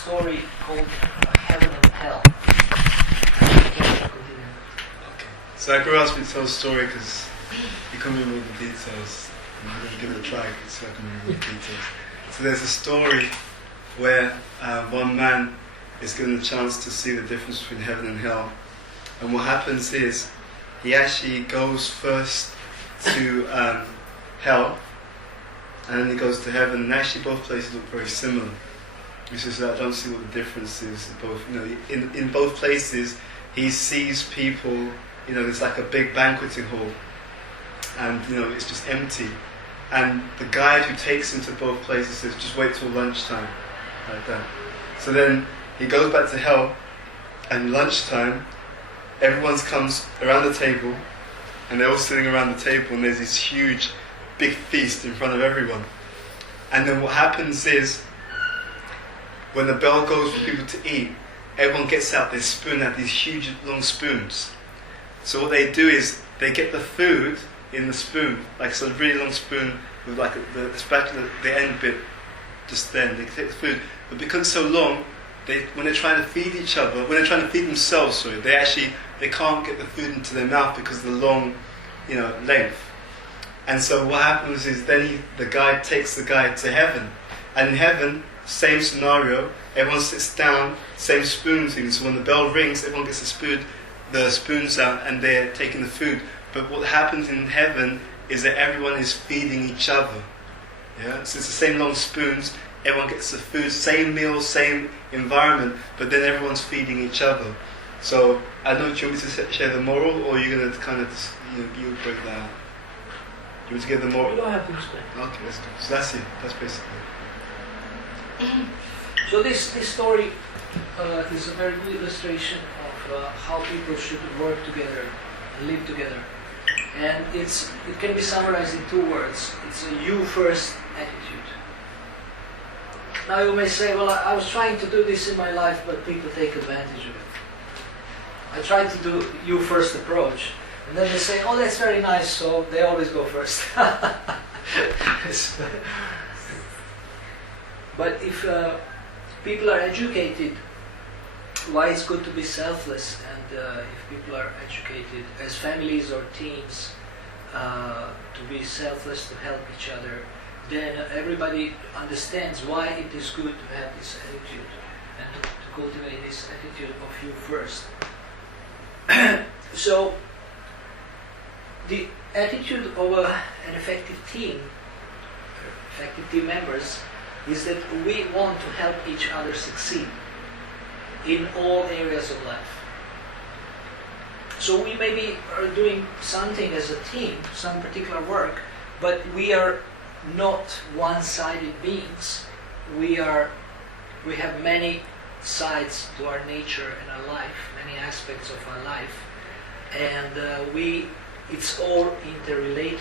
story called Heaven and Hell. Okay. So Akbar asked me to tell a story because you can't remember all the details. I'm going to give it a try so I can remember all the details. So there's a story where one man is given the chance to see the difference between heaven and hell. And what happens is, he actually goes first to hell, and then he goes to heaven, and actually both places look very similar. It's just that I don't see what the difference is. Both, in both places, he sees people. There's like a big banqueting hall, and it's just empty. And the guide who takes him to both places says, "Just wait till lunchtime," like that. So then he goes back to hell, and lunchtime, everyone comes around the table, and they're all sitting around the table, and there's this huge, big feast in front of everyone. And then what happens is, when the bell goes for people to eat, everyone gets out their spoon, out these huge, long spoons. So what they do is, they get the food in the spoon, like a really long spoon with like the spatula, the end bit, just then. They take the food, but because it's so long, when they're trying to feed each other, when they're trying to feed themselves, they can't get the food into their mouth because of the long, length. And so what happens is then the guide takes the guy to heaven, and in heaven, same scenario. Everyone sits down, same spoon thing. So when the bell rings, everyone gets the spoons out, and they're taking the food. But what happens in heaven is that everyone is feeding each other. Yeah, so it's the same long spoons. Everyone gets the food, same meal, same environment, but then everyone's feeding each other. So I don't know, do you want me to share the moral, or are you going to kind of you break that out? Do you want to give the moral? You don't have to explain. Okay, let's go. So that's it. That's basically it. So this story is a very good illustration of how people should work together and live together. And it can be summarized in 2 words. It's a you first attitude. Now you may say, well, I was trying to do this in my life, but people take advantage of it. I tried to do you first approach, and then they say, oh, that's very nice, so they always go first. But if people are educated, why it's good to be selfless, and if people are educated as families or teams to be selfless, to help each other, then everybody understands why it is good to have this attitude and to cultivate this attitude of you first. So the attitude of an effective team members, is that we want to help each other succeed in all areas of life. So we maybe are doing something as a team, some particular work, but we are not one-sided beings. We have many sides to our nature and our life, many aspects of our life, and it's all interrelated.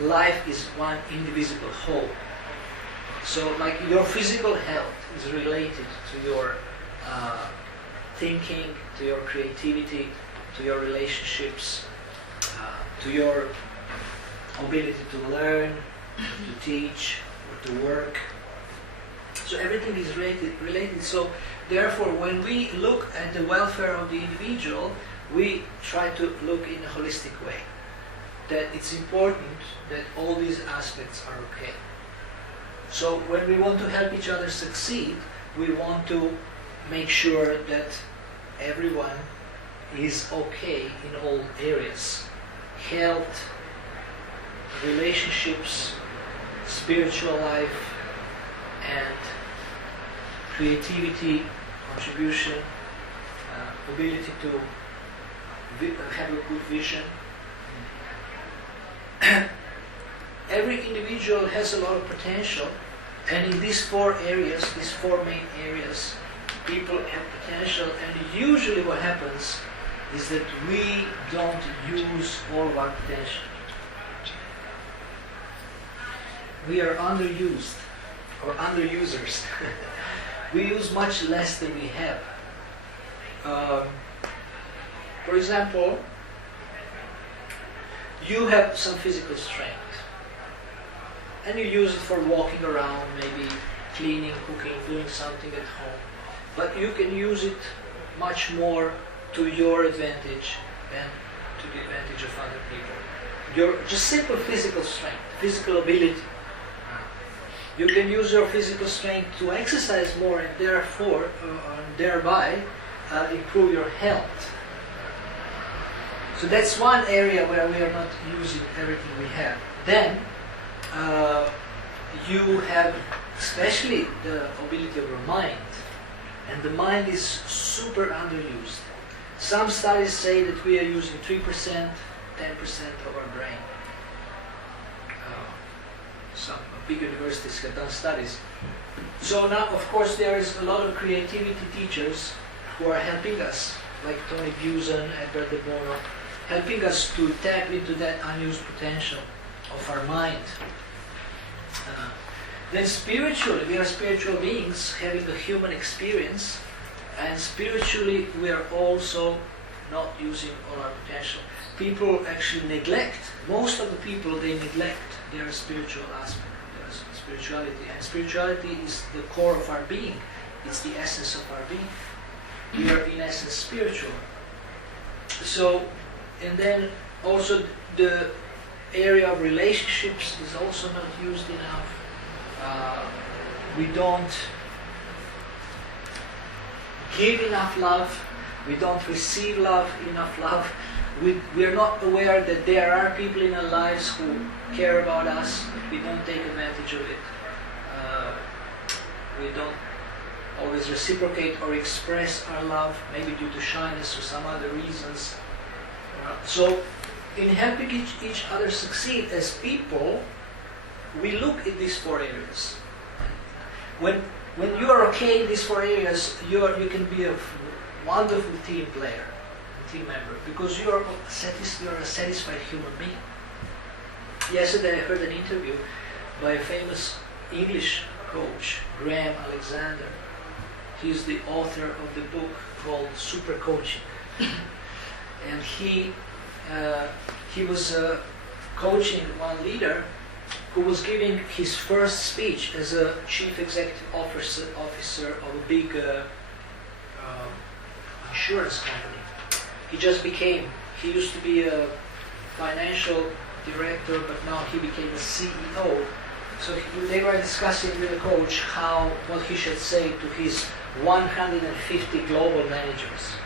Life is one indivisible whole. So like your physical health is related to your thinking, to your creativity, to your relationships, to your ability to learn, to teach, or to work. So everything is related. So therefore, when we look at the welfare of the individual, we try to look in a holistic way. That it's important that all these aspects are okay. So when we want to help each other succeed, we want to make sure that everyone is okay in all areas. Health, relationships, spiritual life, and creativity, contribution, ability to have a good vision. Every individual has a lot of potential, and in these 4 areas, these 4 main areas, people have potential, and usually what happens is that we don't use all of our potential. We are underused, or underusers. We use much less than we have. For example, you have some physical strength, and you use it for walking around, maybe cleaning, cooking, doing something at home. but you can use it much more to your advantage than to the advantage of other people. Your just simple physical strength, physical ability. You can use your physical strength to exercise more and therefore, thereby, improve your health. So that's one area where we are not using everything we have. Then, you have especially the ability of your mind. And the mind is super underused. Some studies say that we are using 3%, 10% of our brain. Some big universities have done studies. So now, of course, there is a lot of creativity teachers who are helping us, like Tony Busan, Edward de Bono, helping us to tap into that unused potential of our mind. Then spiritually, we are spiritual beings having a human experience, and spiritually we are also not using all our potential. People actually neglect, most of the people, they neglect their spiritual aspect, their spirituality. And spirituality is the core of our being. It's the essence of our being. We are in essence spiritual. So, and then also the area of relationships is also not used enough. We don't give enough love. We don't receive enough love. We are not aware that there are people in our lives who care about us. We don't take advantage of it. We don't always reciprocate or express our love, maybe due to shyness or some other reasons. So, in helping each other succeed as people, we look at these four areas. When you are okay in these four areas, you can be a wonderful team player, a team member, because you are a satisfied human being. Yesterday I heard an interview by a famous English coach, Graham Alexander. He's the author of the book called Super Coaching. And he was coaching one leader who was giving his first speech as a chief executive officer of a big insurance company. He used to be a financial director, but now he became a CEO. So they were discussing with the coach what he should say to his 150 global managers.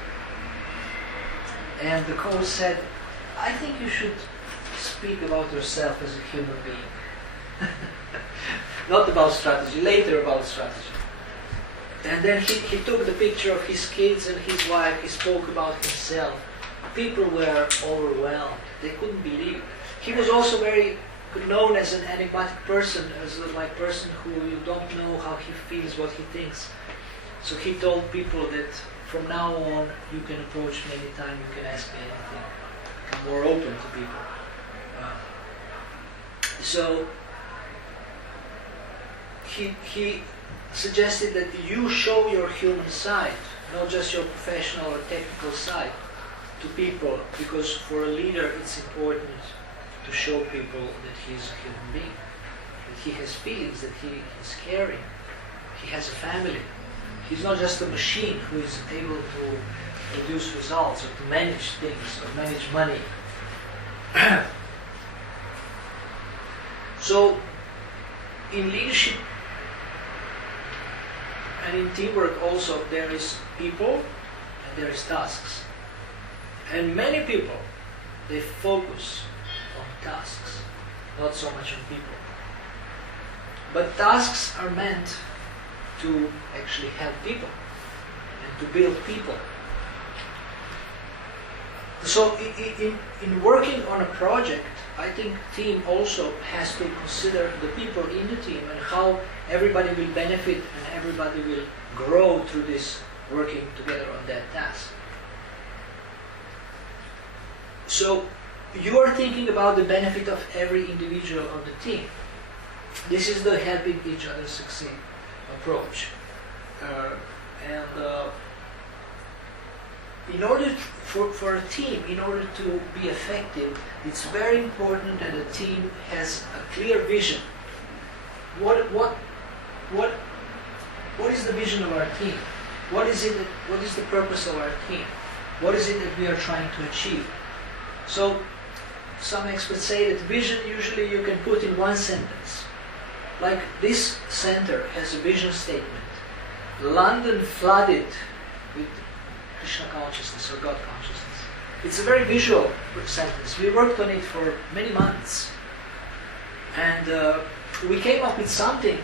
And the coach said, I think you should speak about yourself as a human being. Not about strategy, later about strategy. And then he took the picture of his kids and his wife, he spoke about himself. People were overwhelmed, they couldn't believe it. He was also very known as an enigmatic person, as a person who you don't know how he feels, what he thinks. So he told people that from now on you can approach me anytime, you can ask me anything. Become more open to people. So he suggested that you show your human side, not just your professional or technical side, to people, because for a leader it's important to show people that he's a human being, that he has feelings, that he is caring, he has a family. He's not just a machine who is able to produce results or to manage things or manage money. So, in leadership and in teamwork also, there is people and there is tasks. And many people, they focus on tasks, not so much on people. But tasks are meant to actually help people and to build people. So in working on a project, I think team also has to consider the people in the team and how everybody will benefit and everybody will grow through this working together on that task. So you are thinking about the benefit of every individual on the team. This is the helping each other succeed approach. In order for a team, in order to be effective, it's very important that a team has a clear vision. What is the vision of our team? what is the purpose of our team? What is it that we are trying to achieve? So some experts say that vision usually you can put in one sentence. Like this center has a vision statement. London flooded with Krishna consciousness or God consciousness. It's a very visual sentence. We worked on it for many months. And we came up with something.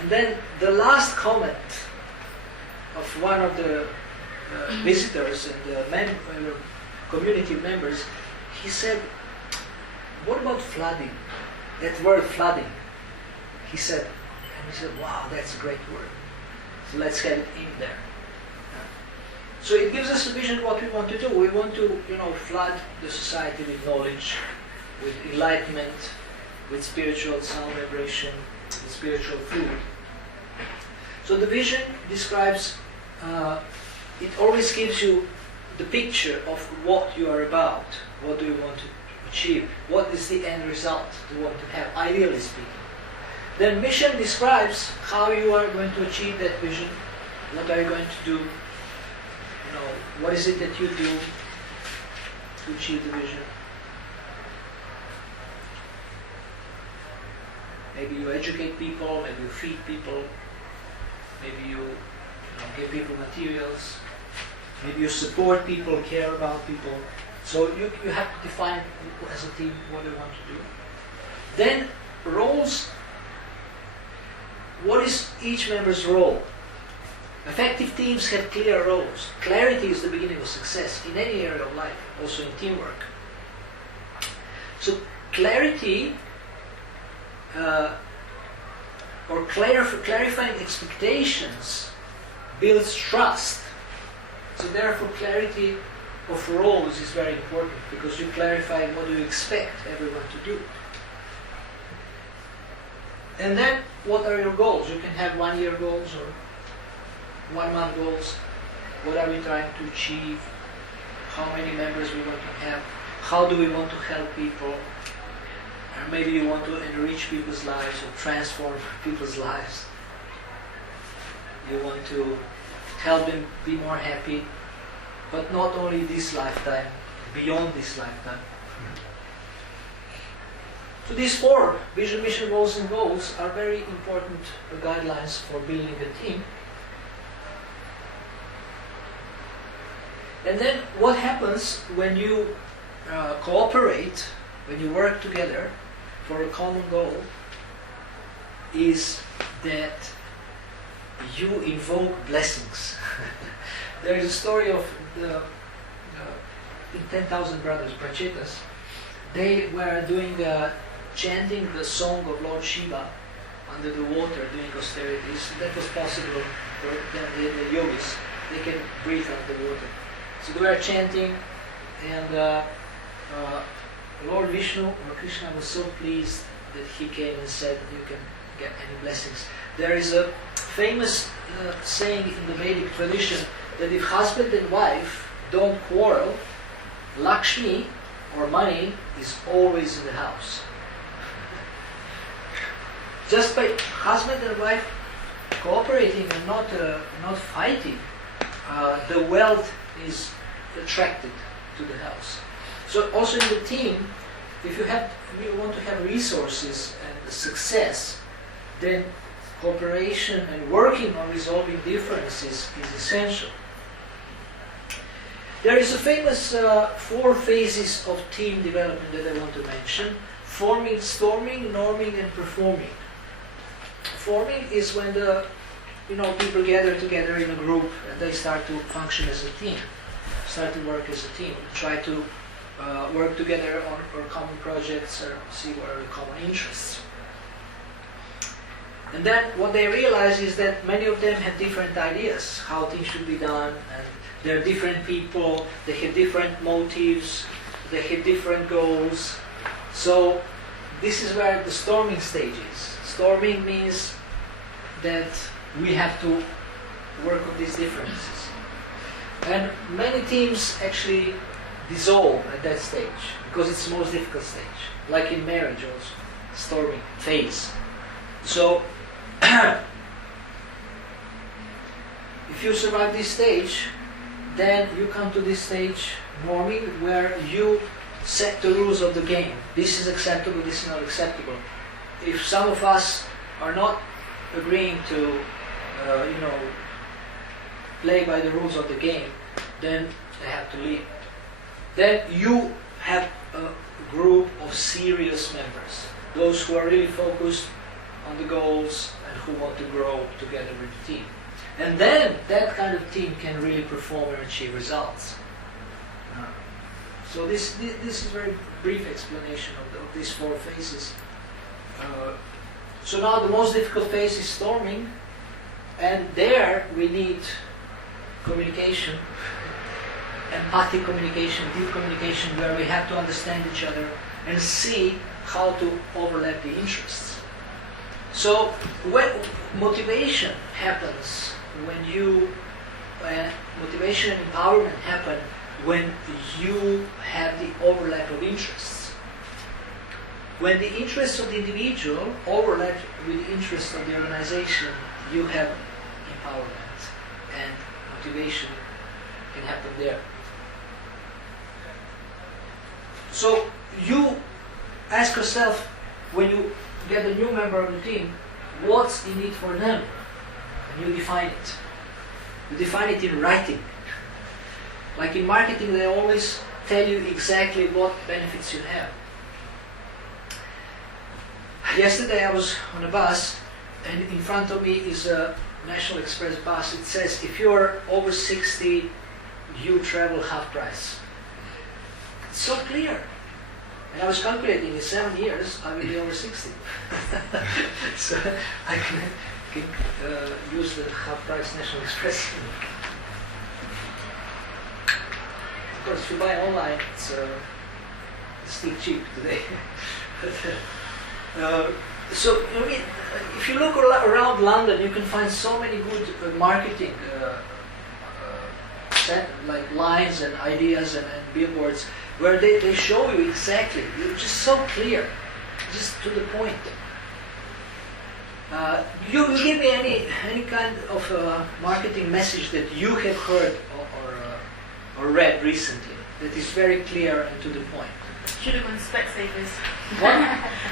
And then the last comment of one of the visitors and the community members, he said, "What about flooding? That word flooding." He said, "Wow, that's a great word. So let's have it in there." So it gives us a vision of what we want to do. We want to, flood the society with knowledge, with enlightenment, with spiritual sound vibration, with spiritual food. So the vision describes, it always gives you the picture of what you are about, what do you want to achieve, what is the end result you want to have, ideally speaking. Then mission describes how you are going to achieve that vision, what are you going to do, what is it that you do to achieve the vision. Maybe you educate people, maybe you feed people, maybe you give people materials, maybe you support people, care about people. So you have to define as a team what you want to do. Then roles, what is each member's role? Effective teams have clear roles. Clarity is the beginning of success in any area of life, also in teamwork. So clarity or clarifying expectations builds trust. So therefore clarity of roles is very important because you clarify what do you expect everyone to do. And then what are your goals? You can have 1 year goals or 1 month goals. What are we trying to achieve? How many members we want to have? How do we want to help people? Or maybe you want to enrich people's lives or transform people's lives. You want to help them be more happy, but not only this lifetime, beyond this lifetime. So these 4 vision, mission, roles and goals are very important guidelines for building a team. And then what happens when you cooperate, when you work together for a common goal, is that you invoke blessings. There is a story of the 10,000 brothers, Prachetas. They were doing chanting the song of Lord Shiva under the water, doing austerities. That was possible for the yogis. They can breathe under the water. So they were chanting, and Lord Vishnu or Krishna was so pleased that he came and said, "You can get any blessings." There is a famous saying in the Vedic tradition that if husband and wife don't quarrel, Lakshmi or money is always in the house. Just by husband and wife cooperating and not fighting, the wealth is attracted to the house. So also in the team, if you want to have resources and success, then cooperation and working on resolving differences is essential. There is a famous 4 phases of team development that I want to mention: forming, storming, norming, and performing. Forming is when the people gather together in a group and they start to function as a team, start to work as a team, try to work together on common projects or see what are the common interests. And then what they realize is that many of them have different ideas how things should be done, and they're different people, they have different motives, they have different goals. So this is where the storming stage is. Storming means that we have to work on these differences. And many teams actually dissolve at that stage because it's the most difficult stage, like in marriage also, storming phase. So if if you survive this stage, then you come to this stage, norming, where you set the rules of the game. This is acceptable, this is not acceptable. If some of us are not agreeing to, play by the rules of the game, then they have to leave. Then you have a group of serious members, those who are really focused on the goals and who want to grow together with the team. And then that kind of team can really perform and achieve results. So this is a very brief explanation of these 4 phases. So now the most difficult phase is storming, and there we need communication, empathic communication, deep communication, where we have to understand each other and see how to overlap the interests. So when motivation happens, motivation and empowerment happen when you have the overlap of interests. When the interests of the individual overlap with the interests of the organization, you have empowerment, and motivation can happen there. So you ask yourself, when you get a new member of the team, what's in it for them? And you define it. You define it in writing. Like in marketing, they always tell you exactly what benefits you have. Yesterday I was on a bus, and in front of me is a National Express bus. It says, if you're over 60, you travel half price. It's so clear. And I was calculating, in 7 years, I will be over 60. So I can use the half price National Express. Of course, if you buy online, it's still cheap today. So, I mean, if you look around London, you can find so many good marketing like lines and ideas and billboards where they show you exactly. It's just so clear, just to the point. You give me any kind of marketing message that you have heard or read recently that is very clear and to the point. Should have gone to Specsavers. What?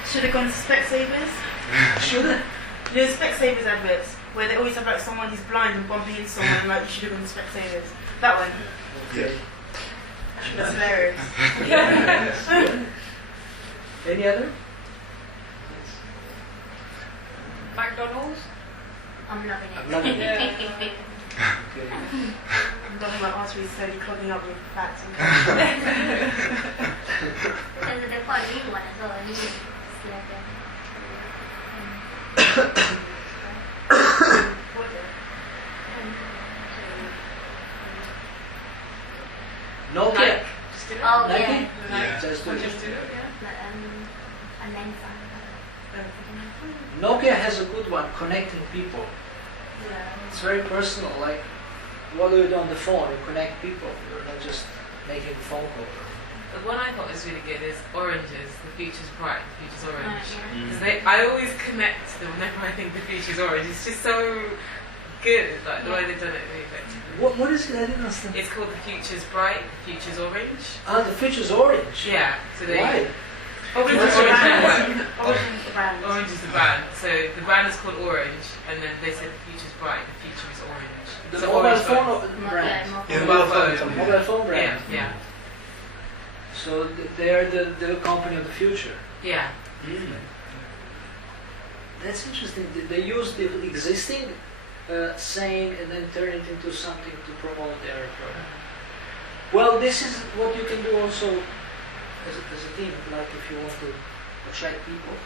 Should have gone to Specsavers. Should have? You know, Specsavers adverts, where they always have like someone who's blind and bumping into someone, and like, you should have gone to Specsavers. That one. Okay. That's hilarious. Yes. Any other? McDonald's? I'm loving it. I'm loving it. Okay. I'm loving my arteries slowly clogging up with fat. Because they're quite a new one as well. New Nokia. Oh, Nike? yeah. Yeah. Just do it. And then some. Nokia has a good one, connecting people. It's very personal, like what do you do on the phone? You connect people, you're not just making a phone call. The one I thought was really good is oranges. The future's bright, the future's orange. Yeah. Because I always connect them whenever I think the future's orange. It's just so good, like the way they've done it really effectively. What is it? I didn't understand. It's called the future's bright, the future's orange. Ah, the future's orange. Yeah. So they Why? Orange Orange is the brand. network. Orange is the brand. Orange is the brand. So the brand is called Orange, and then they said the future's bright, the future is orange. The So mobile orange phone brand. Yeah, Mobile mobile phone. Mobile phone brand. Yeah, So they're the company of the future. yeah. That's interesting. They use the existing saying and then turn it into something to promote their product. Well, this is what you can do also as a team, like if you want to attract people.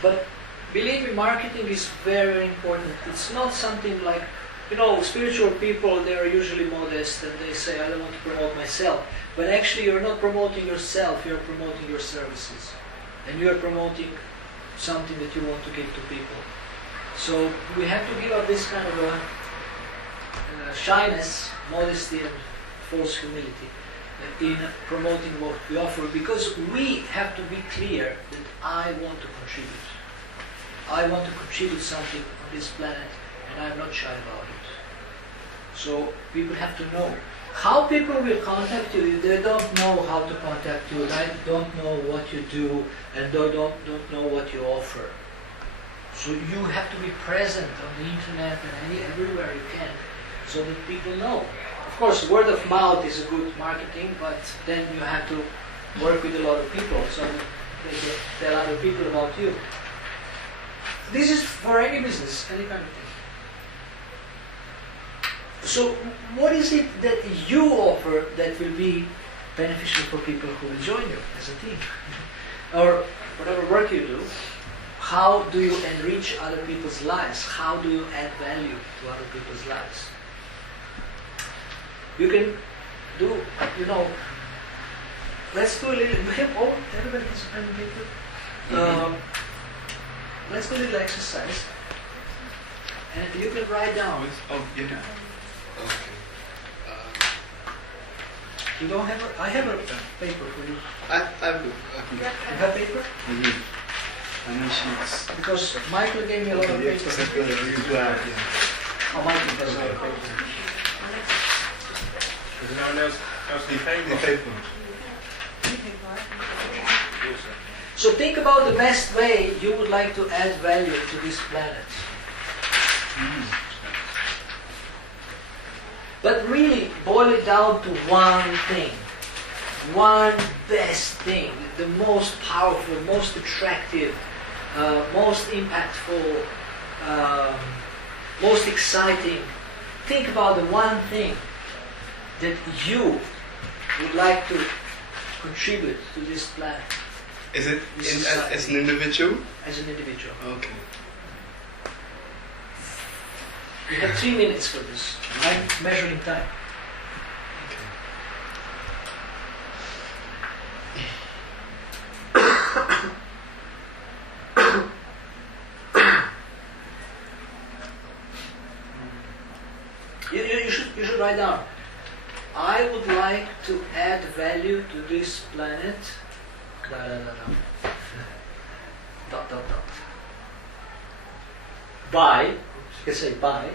But believe me, marketing is very important. It's not something like, spiritual people, they are usually modest and they say, I don't want to promote myself. But actually you're not promoting yourself, you're promoting your services. And you're promoting something that you want to give to people. So we have to give up this kind of shyness, modesty and false humility in promoting what we offer, because we have to be clear that I want to contribute. I want to contribute something on this planet, and I'm not shy about it. So people have to know. How people will contact you if they don't know how to contact you, right? Don't know what you do, and they don't know what you offer. So you have to be present on the internet and everywhere you can, so that people know. Of course, word of mouth is a good marketing, but then you have to work with a lot of people, so that they can tell other people about you. This is for any business, any kind of thing. So what is it that you offer that will be beneficial for people who will join you as a team? Or whatever work you do, how do you enrich other people's lives? How do you add value to other people's lives? You can do, let's do a little, everybody has a pen and paper. Let's do a little exercise. And you can write down. Oh, yeah. Okay. You don't have I have a paper for you. I You have paper? Mm-hmm. And then sheets. Because Michael gave me a lot of Okay, paper. that's good. You're glad, yeah. Oh, Michael has a lot of paper. Does anyone else need The paper? paper. So think about the best way you would like to add value to this planet. But really boil it down to one thing. One best thing. The most powerful, most attractive, most impactful, most exciting. Think about the one thing that you would like to contribute to this planet. Is it as an individual? As an individual. Okay. You have 3 minutes for this. I'm measuring time. You should write down. I would like to add value to this planet. Da, da, da, da. Dot, dot, dot. By, you can say by.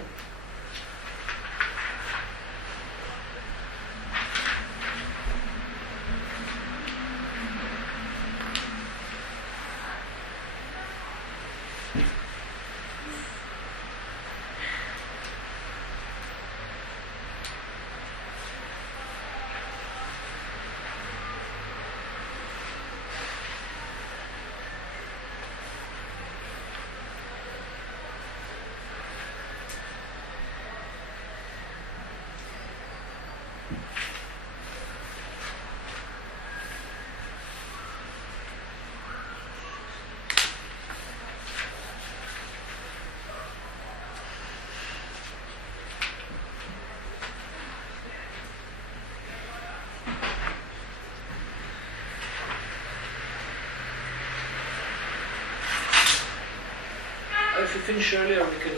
If you finish earlier, we can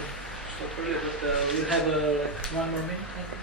stop earlier, but we'll have like 1 more minute, I think.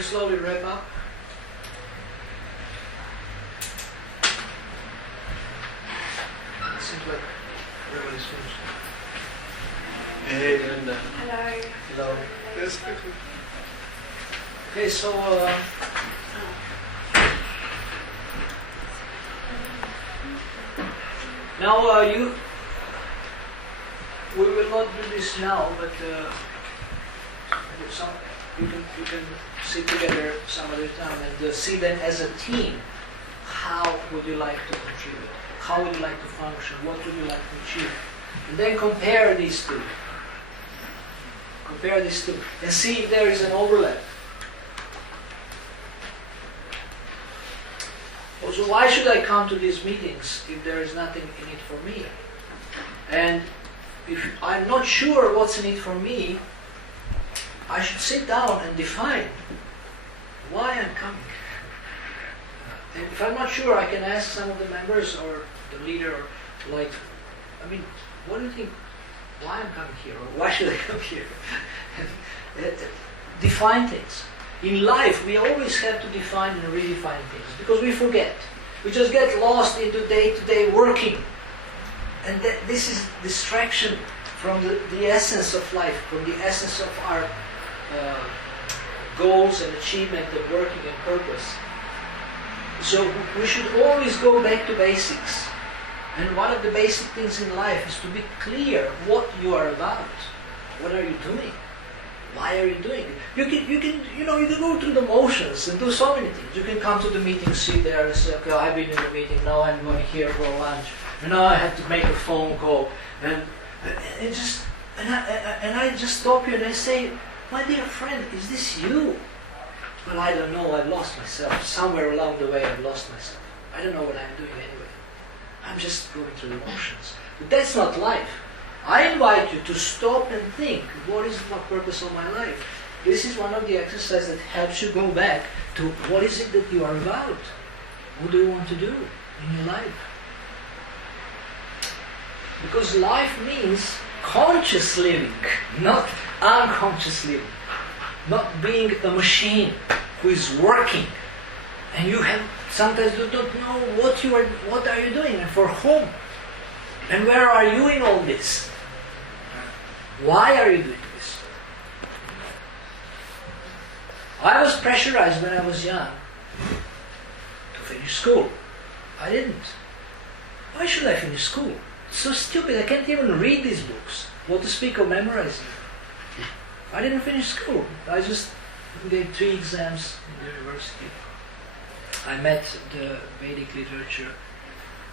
we slowly wrap up? It seems like everyone is finished. Hey. And, Hello. hello. Yes, quickly. Okay, so now we will not do this now, but you can sit together some other time and see them as a team. How would you like to contribute? How would you like to function? What would you like to achieve? And then compare these two. Compare these two and see if there is an overlap. So why should I come to these meetings if there is nothing in it for me? And if I'm not sure what's in it for me, I should sit down and define why I'm coming. And if I'm not sure, I can ask some of the members or the leader, like, I mean, what do you think, why I'm coming here, or why should I come here? Define things. In life, we always have to define and redefine things because we forget. We just get lost into day-to-day working. And this is distraction from the essence of life, from the essence of our goals and achievement and working and purpose. So we should always go back to basics. And one of the basic things in life is to be clear what you are about. What are you doing? Why are you doing it? You can go through the motions and do so many things. You can come to the meeting, sit there and say, okay, I've been in the meeting, now I'm going here for lunch, and now I have to make a phone call, and I just stop you and I say, my dear friend, is this you? Well, I don't know, I've lost myself. Somewhere along the way I've lost myself. I don't know what I'm doing anyway. I'm just going through the motions. But that's not life. I invite you to stop and think, what is the purpose of my life? This is one of the exercises that helps you go back to what is it that you are about? What do you want to do in your life? Because life means conscious living, not unconscious living. Not being a machine who is working. And you sometimes you don't know what are you doing and for whom. And where are you in all this? Why are you doing this? I was pressurized when I was young to finish school. I didn't. Why should I finish school? It's so stupid. I can't even read these books. What to speak of memorizing? I didn't finish school. I just gave 3 exams in the university. I met the Vedic literature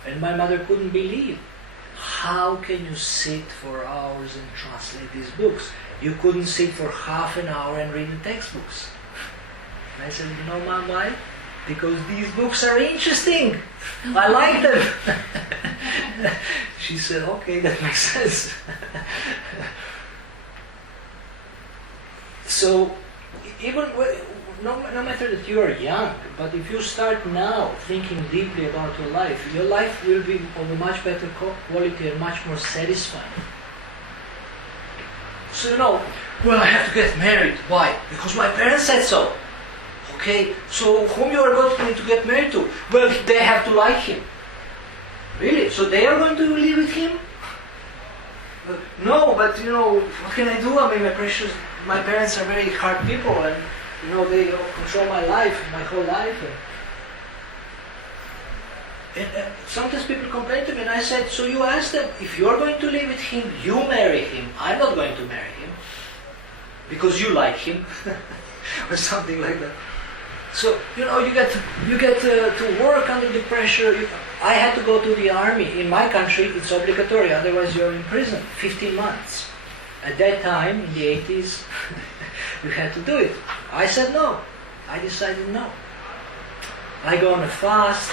and my mother couldn't believe. How can you sit for hours and translate these books? You couldn't sit for half an hour and read the textbooks. And I said, you know, Mom, why? Because these books are interesting. I like them. She said, okay, that makes sense. So, even no matter that you are young, but if you start now thinking deeply about your life will be of a much better quality and much more satisfying. So well, I have to get married. Why? Because my parents said so. Okay, so whom you are going to get married to? Well, they have to like him. Really? So they are going to live with him? No, but what can I do? I mean, my parents are very hard people, and they control my life, my whole life. And sometimes people complain to me, and I said, so you ask them, if you're going to live with him, you marry him. I'm not going to marry him because you like him, or something like that. So you get to work under the pressure. I had to go to the army. In my country, it's obligatory. Otherwise, you're in prison 15 months. At that time, in the 80s, you had to do it. I said no. I decided no. I go on a fast.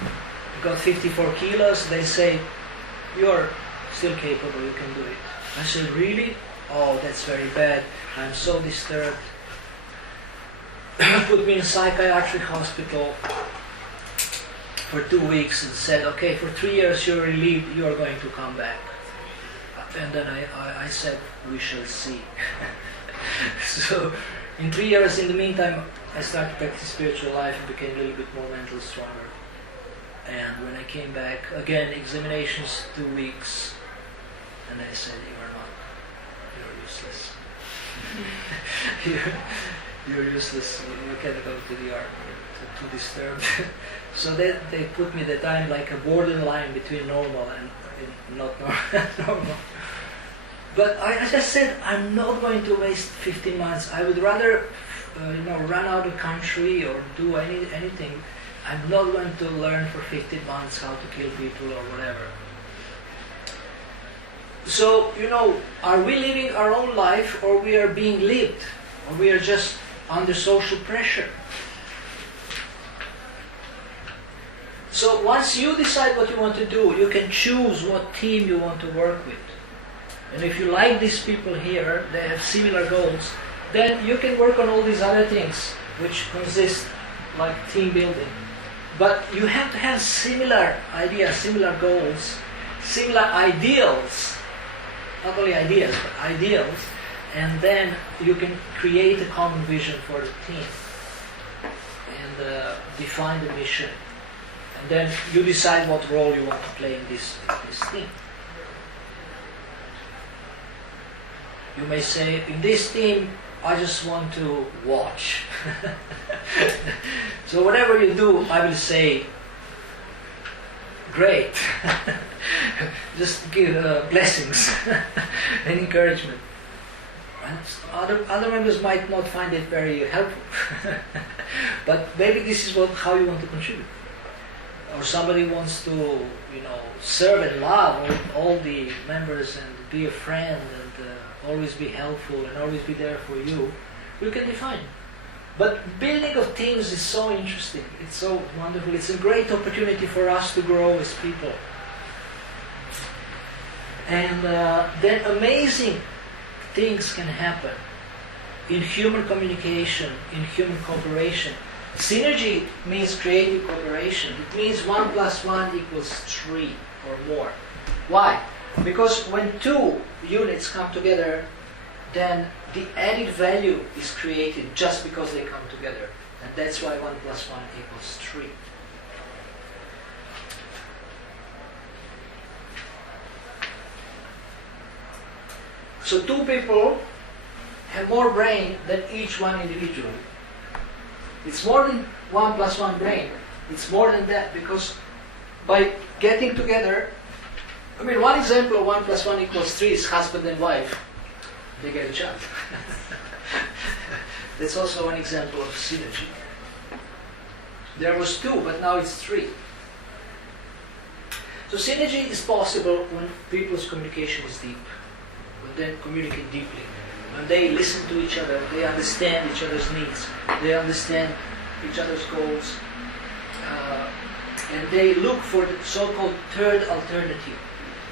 I got 54 kilos. They say, you're still capable. You can do it. I said, really? Oh, that's very bad. I'm so disturbed. Put me in a psychiatric hospital for 2 weeks and said, okay, for 3 years you're relieved, you are going to come back. And then I said, we shall see. So in 3 years, in the meantime, I started practicing spiritual life and became a little bit more mentally stronger. And when I came back, again, examinations 2 weeks, and they said, you are not, you're useless. you're useless, you can't go to the art, too disturbed. So they put me at the time like a borderline between normal and not normal. But I just said, I'm not going to waste 15 months. I would rather run out of the country or do anything. I'm not going to learn for 15 months how to kill people or whatever. So, are we living our own life, or we are being lived, or we are just under social pressure? So once you decide what you want to do, you can choose what team you want to work with. And if you like these people here, they have similar goals, then you can work on all these other things, which consist like team building. But you have to have similar ideas, similar goals, similar ideals, not only ideas, but ideals, and then you can create a common vision for the team and define the mission. And then you decide what role you want to play in this team. You may say, in this team, I just want to watch. So whatever you do, I will say, great. Just give blessings and encouragement. And other members might not find it very helpful. But maybe this is how you want to contribute. Or somebody wants to, serve and love all the members and be a friend and always be helpful and always be there for you. You can define. But building of teams is so interesting. It's so wonderful. It's a great opportunity for us to grow as people. And then amazing things can happen in human communication, in human cooperation. Synergy means creative cooperation. It means 1 + 1 = 3 or more. Why? Because when 2 units come together, then the added value is created just because they come together. And that's why 1 + 1 = 3. So 2 people have more brain than each one individually. It's more than 1 + 1 brain. It's more than that, because by getting together, one example of 1 + 1 = 3 is husband and wife. They get a child. That's also an example of synergy. There was 2, but now it's 3. So synergy is possible when people's communication is deep, when they communicate deeply, when they listen to each other, they understand each other's needs, they understand each other's goals, and they look for the so-called third alternative.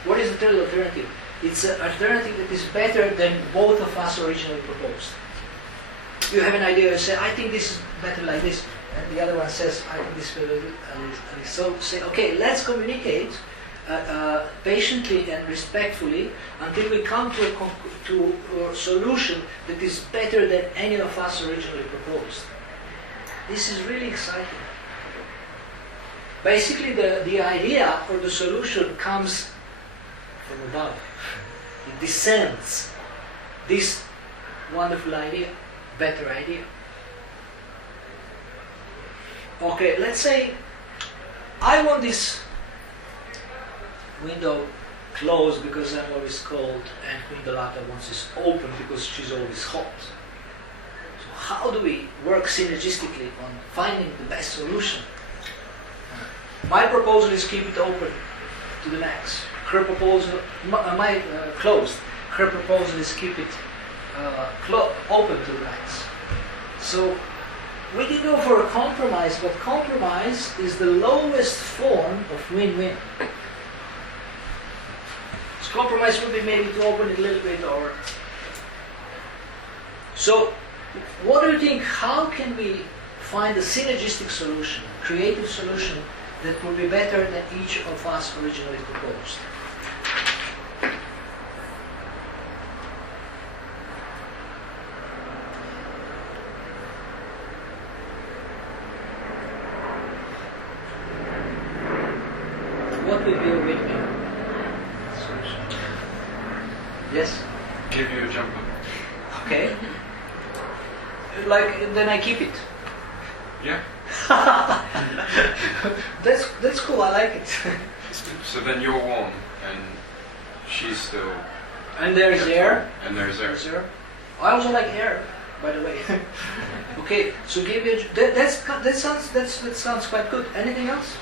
What is the third alternative? It's an alternative that is better than both of us originally proposed. You have an idea, you say, I think this is better like this, and the other one says, I think this is better like this. So say, okay, let's communicate patiently and respectfully until we come to a solution that is better than any of us originally proposed. This is really exciting. Basically, the idea or the solution comes from above. It descends. This wonderful idea, better idea. Okay, let's say I want this window closed because I'm always cold, and Kundalata wants this open because she's always hot. So how do we work synergistically on finding the best solution? My proposal is keep it open to the max. Her proposal, closed. Her proposal is keep it open to the max. So we can go for a compromise, but compromise is the lowest form of win-win. So compromise would be maybe to open it a little bit, or... So what do you think, how can we find a synergistic solution, creative solution that would be better than each of us originally proposed? could be a win-win solution? Yes? Give you a jumper. Okay. Like, then I keep it. Yeah. That's cool, I like it. So then you're warm and she's still. And there's air. And there's air. There's air. I also like air, by the way. Okay, so give you that sounds quite good. Anything else?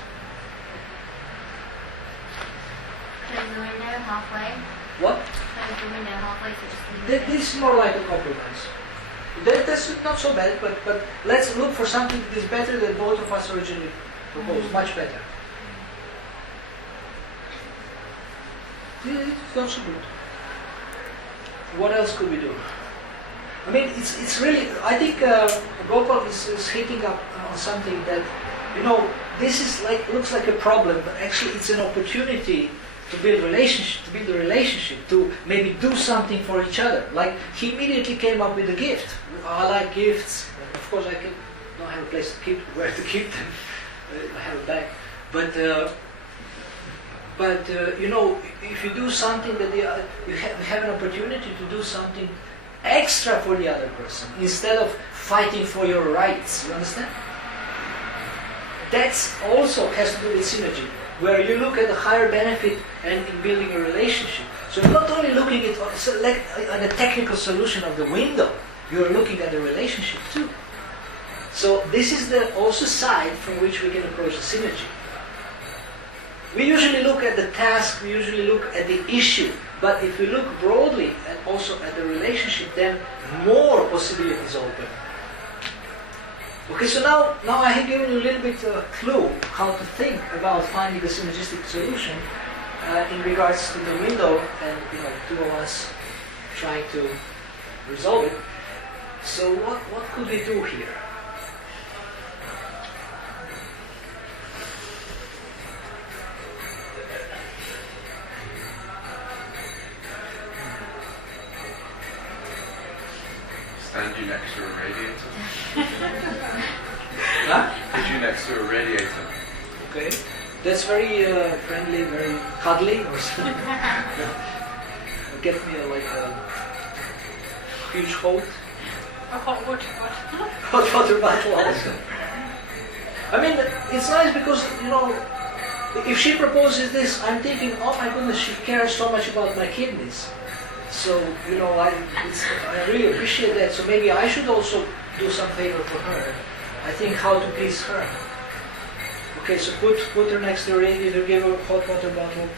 Close the window halfway. What? Close the window halfway, so just leave it This is more like a compromise. That's not so bad, but let's look for something that is better than both of us originally proposed. Much better. Yeah, it's not so good. What else could we do? I mean, it's really. I think Gopal is hitting up on something that, you know, this is like looks like a problem, but actually it's an opportunity to build relationship, to build a relationship, to maybe do something for each other. Like he immediately came up with a gift. I like gifts. Of course, I don't have a place to keep where to keep them. I have a bag, but you know, if you do something that you have an opportunity to do something extra for the other person instead of fighting for your rights. You understand? That's also has to do with synergy, where you look at the higher benefit and in building a relationship. So you're not only looking at the technical solution of the window, you're looking at the relationship too. So this is the also side from which we can approach the synergy. We usually look at the task, we usually look at the issue, but if we look broadly and also at the relationship, then more possibilities open. Okay, so now I have given you a little bit of a clue how to think about finding a synergistic solution in regards to the window, and you know, two of us trying to resolve it. So what could we do here? Stand you next to a radiator. Huh? Put you next to a radiator. Okay, that's very friendly, very cuddly, or something. Get me like a huge coat. A hot water bottle. Hot water bottle also. I mean, it's nice because, you know, if she proposes this, I'm thinking, oh my goodness, she cares so much about my kidneys. So, you know, I really appreciate that. So maybe I should also do some favor for her. I think how to please her. Okay, so put her next to the radiator, give her a hot water bottle.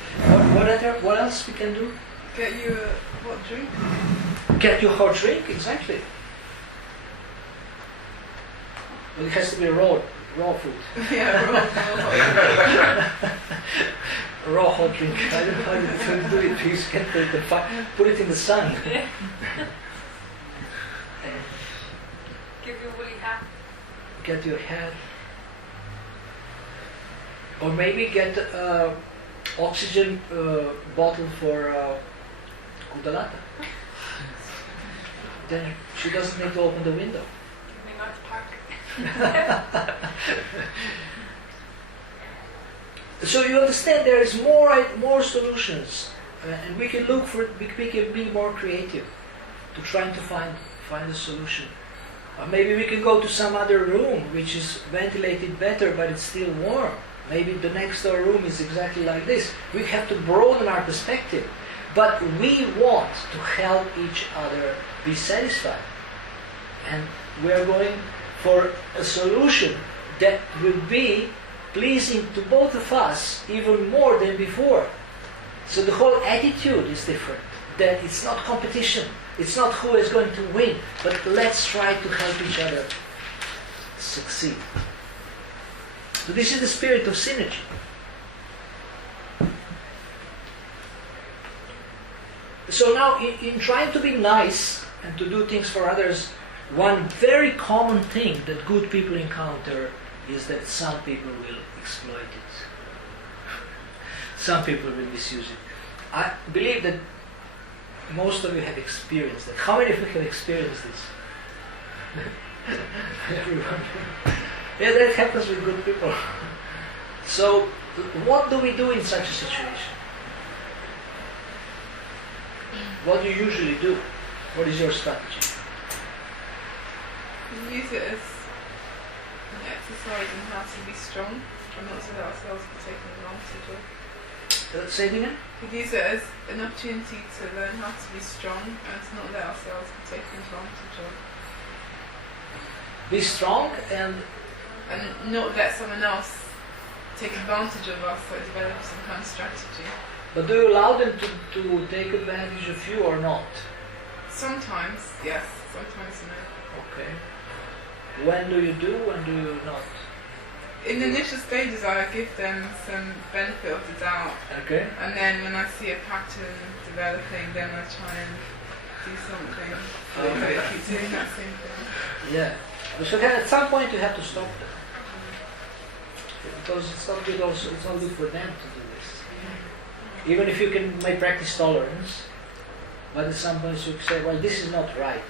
What else we can do? Get you a hot drink. Get you a hot drink, exactly. Well, it has to be raw food. Yeah, Raw hot drink. I don't know how to do it. Please get put it in the sun. Give you a woolly hat. Get your hat. Or maybe get oxygen bottle for Kudalata. Then she doesn't need to open the window. Maybe not to park. So you understand there is more solutions, and we can look for we can be more creative to trying to find a solution. Maybe we can go to some other room which is ventilated better, but it's still warm. Maybe the next door room is exactly like this. We have to broaden our perspective, but we want to help each other be satisfied, and we are going for a solution that will be pleasing to both of us even more than before. So the whole attitude is different. That it's not competition. It's not who is going to win, but let's try to help each other succeed. So this is the spirit of synergy. So now in trying to be nice and to do things for others, one very common thing that good people encounter is that some people will exploit it. Some people will misuse it. I believe that most of you have experienced that. How many of you have experienced this? Everyone. Yeah, that happens with good people. So, what do we do in such a situation? What do you usually do? What is your strategy? We use it as an exercise in how to be strong and not to let ourselves be taken advantage of. Say it again? We use it as an opportunity to learn how to be strong and to not let ourselves be taken advantage of. Be strong and not let someone else take advantage of us, so develop some kind of strategy. but do you allow them to take advantage of you or not? Sometimes, yes, sometimes no. Okay. When do you do, when do you not? In the initial stages I give them some benefit of the doubt, Okay. and then when I see a pattern developing, then I try and do something so they keep doing that same thing. Yeah. So then at some point you have to stop them. Because it's not good also, it's not good for them to do this. Even if you may practice tolerance, but at some point you say, well, this is not right.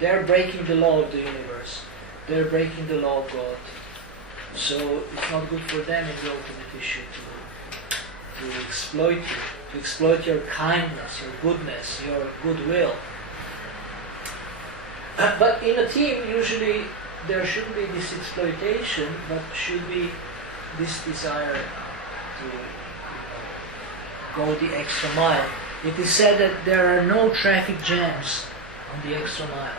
They're breaking the law of the universe. They're breaking the law of God. So it's not good for them in the ultimate issue to exploit you, to exploit your kindness, your goodness, your goodwill. But in a team, usually there shouldn't be this exploitation, but should be this desire to go the extra mile. It is said that there are no traffic jams on the extra mile.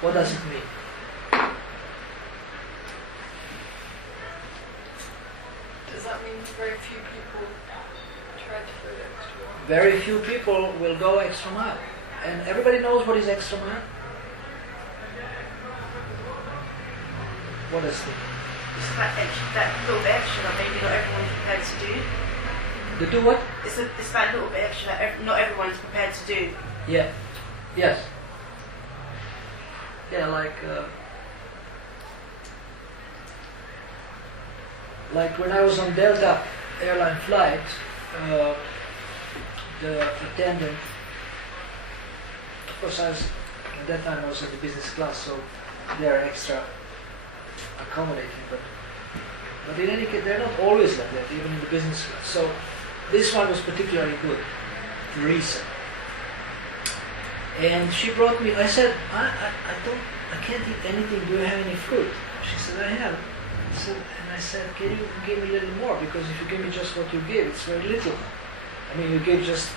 What does it mean? Does that mean very few people try to go the extra mile? Very few people will go extra mile. And everybody knows what is extra mile? What does it mean? It's that little bit extra that maybe not everyone's prepared to do. To do what? It's that little bit extra that not everyone's prepared to do. Yeah. Yes. Yeah, like when I was on Delta airline flight, the attendant, of course at that time I was in the business class, so they are extra accommodating, but in any case they're not always like that, even in the business class. So this one was particularly good, Teresa. And she brought me, I said, I can't eat anything, do you have any fruit? She said, I have. And I said, can you give me a little more? Because if you give me just what you give, it's very little. I mean, you give just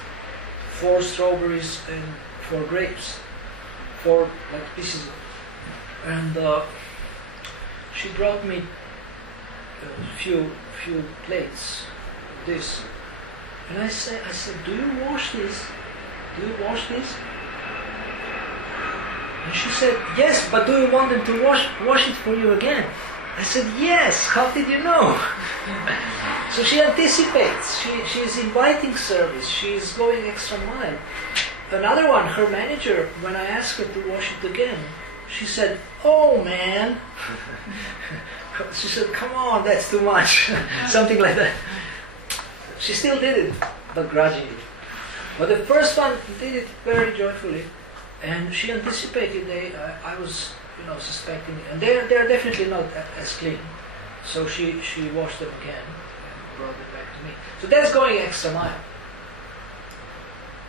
4 strawberries and 4 grapes, 4 like pieces. And she brought me a few plates of this. And I said, do you wash this? Do you wash this? And she said, yes, but do you want them to wash it for you again? I said, yes, how did you know? So she anticipates, she is inviting service, she is going extra mile. Another one, her manager, when I asked her to wash it again, she said, oh man. She said, come on, that's too much. Something like that. She still did it, but grudgingly. But the first one did it very joyfully. And she anticipated, I was suspecting, and they're definitely not as clean. So she washed them again and brought them back to me. So that's going extra mile.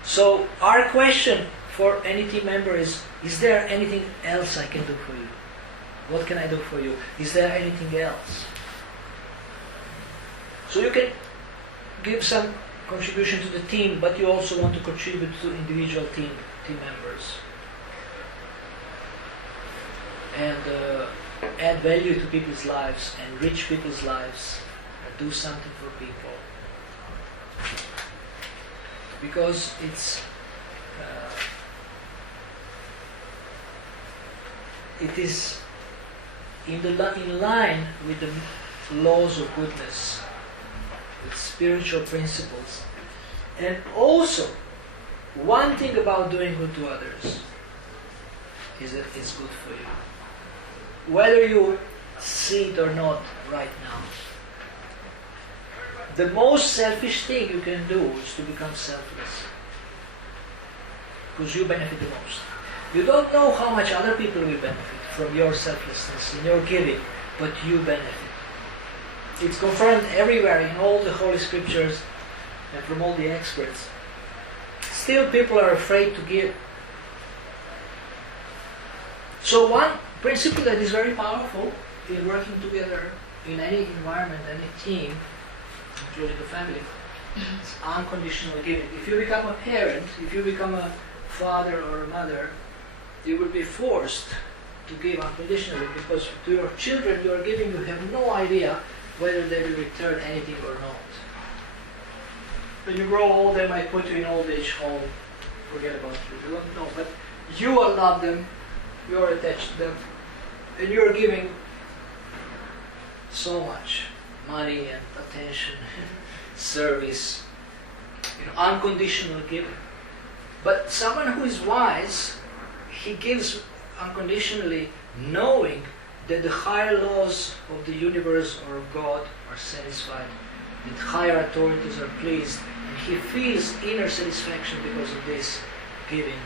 So our question for any team member is there anything else I can do for you? What can I do for you? Is there anything else? So you can give some contribution to the team, but you also want to contribute to individual team members. And add value to people's lives, enrich people's lives, and do something for people. Because it is in line with the laws of goodness, with spiritual principles. And also, one thing about doing good to others is that it's good for you. Whether you see it or not right now. The most selfish thing you can do is to become selfless. Because you benefit the most. You don't know how much other people will benefit from your selflessness and your giving, but you benefit. It's confirmed everywhere in all the Holy Scriptures and from all the experts. Still, people are afraid to give. So one principle that is very powerful in working together in any environment, any team, including the family, is unconditional giving. If you become a parent, if you become a father or a mother, you will be forced to give unconditionally, because to your children you are giving, you have no idea whether they will return anything or not. When you grow old, they might put you in old age home, forget about you, you don't know, but you will love them, you are attached to them, and you are giving so much money and attention, service, unconditional giving. But someone who is wise, he gives unconditionally, knowing that the higher laws of the universe or of God are satisfied, that higher authorities are pleased, and he feels inner satisfaction because of this giving,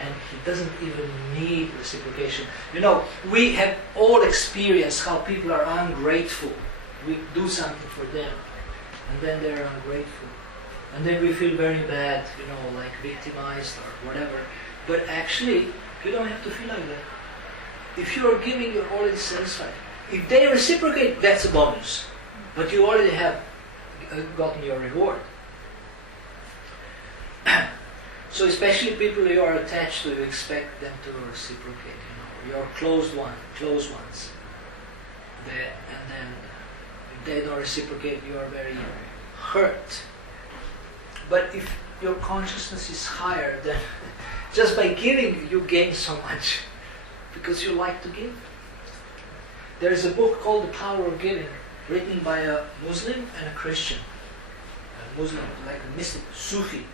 and he doesn't even need reciprocation. We have all experienced how people are ungrateful. We do something for them, and then they're ungrateful. And then we feel very bad, like victimized or whatever. But actually, you don't have to feel like that. If you are giving, you're already satisfied. If they reciprocate, that's a bonus. But you already have gotten your reward. So especially people you are attached to, you expect them to reciprocate. Your close ones. And then if they don't reciprocate, you are very hurt. But if your consciousness is higher, then just by giving you gain so much, because you like to give. There is a book called The Power of Giving, written by a Muslim and a Christian. A Muslim, like a mystic, Sufi.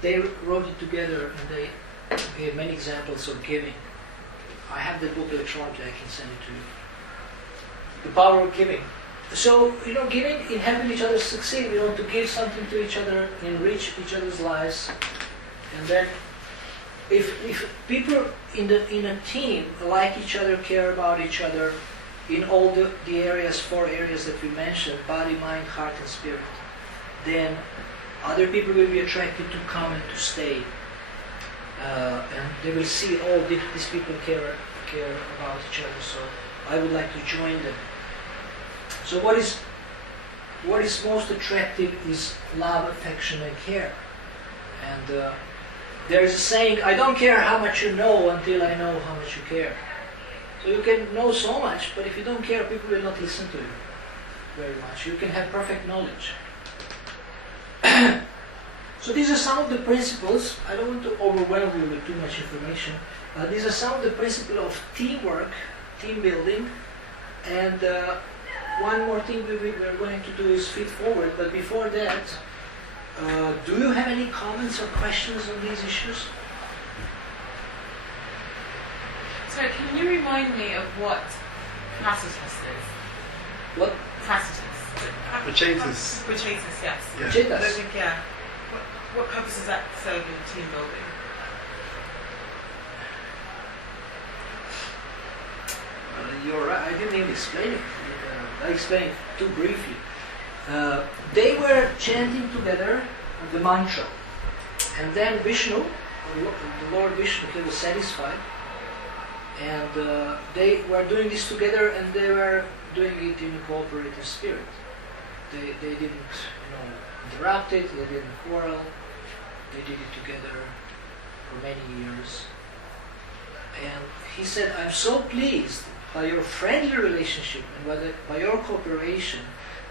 They wrote it together, and they gave many examples of giving. I have the book electronically, I can send it to you. The Power of Giving. So, giving in helping each other succeed, to give something to each other, enrich each other's lives. And then, if people in a team like each other, care about each other, in all the areas, 4 areas that we mentioned, body, mind, heart, and spirit, then other people will be attracted to come and to stay. And they will see, these people care about each other, so I would like to join them. So what is most attractive is love, affection, and care. And there is a saying, I don't care how much you know until I know how much you care. So you can know so much, but if you don't care, people will not listen to you very much. You can have perfect knowledge. So these are some of the principles. I don't want to overwhelm you with too much information. These are some of the principles of teamwork, team building, and one more thing we're going to do is feed forward. But before that, do you have any comments or questions on these issues? So can you remind me of what Tacitus is? What? Tacitus. Prachetas. Prachetas, yes. Yeah. Prachetas. Yeah. What purpose does that serve in team building? You're right. I didn't even explain it. I explained it too briefly. They were chanting together the mantra, and then Vishnu, the Lord Vishnu, he was satisfied, and they were doing this together, and they were doing it in a cooperative spirit. They didn't, interrupt it. They didn't quarrel. They did it together for many years. And he said, "I'm so pleased by your friendly relationship and by your cooperation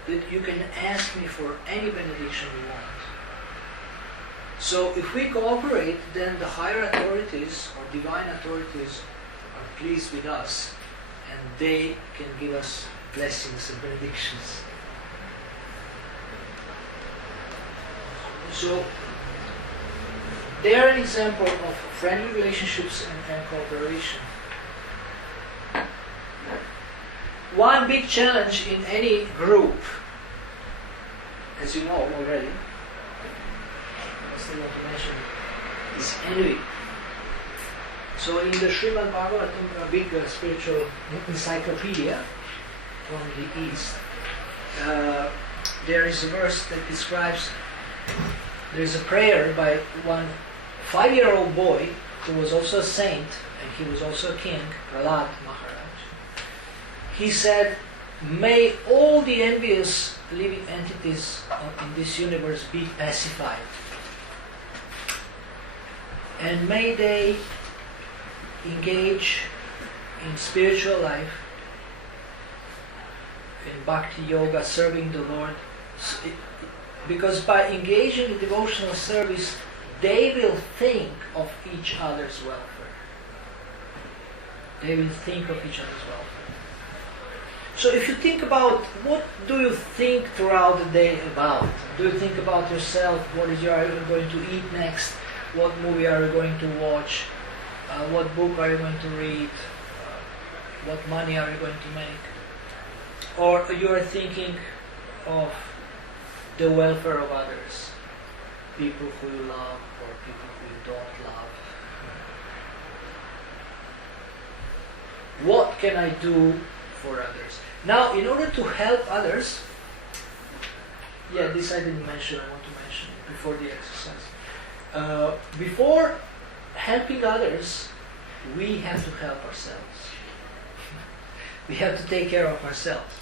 that you can ask me for any benediction you want." So if we cooperate, then the higher authorities or divine authorities are pleased with us, and they can give us blessings and benedictions. So they are an example of friendly relationships and cooperation. One big challenge in any group, as you know already, I still want to mention it, is envy. So in the Srimad Bhagavatam, a big spiritual encyclopedia from the East, there is a verse that describes, there is a prayer by one 5-year-old boy who was also a saint, and he was also a king, Prahlad Maharaj. He said, may all the envious living entities in this universe be pacified. And may they engage in spiritual life, in bhakti yoga, serving the Lord. Because by engaging in devotional service, they will think of each other's welfare. They will think of each other's welfare. So if you think about, what do you think throughout the day about? Do you think about yourself? What are you going to eat next? What movie are you going to watch? What book are you going to read? What money are you going to make? Or you are thinking of the welfare of others, people who you love or people who you don't love. What can I do for others? Now, in order to help others, this I didn't mention, I want to mention it before the exercise. Before helping others, we have to help ourselves. We have to take care of ourselves.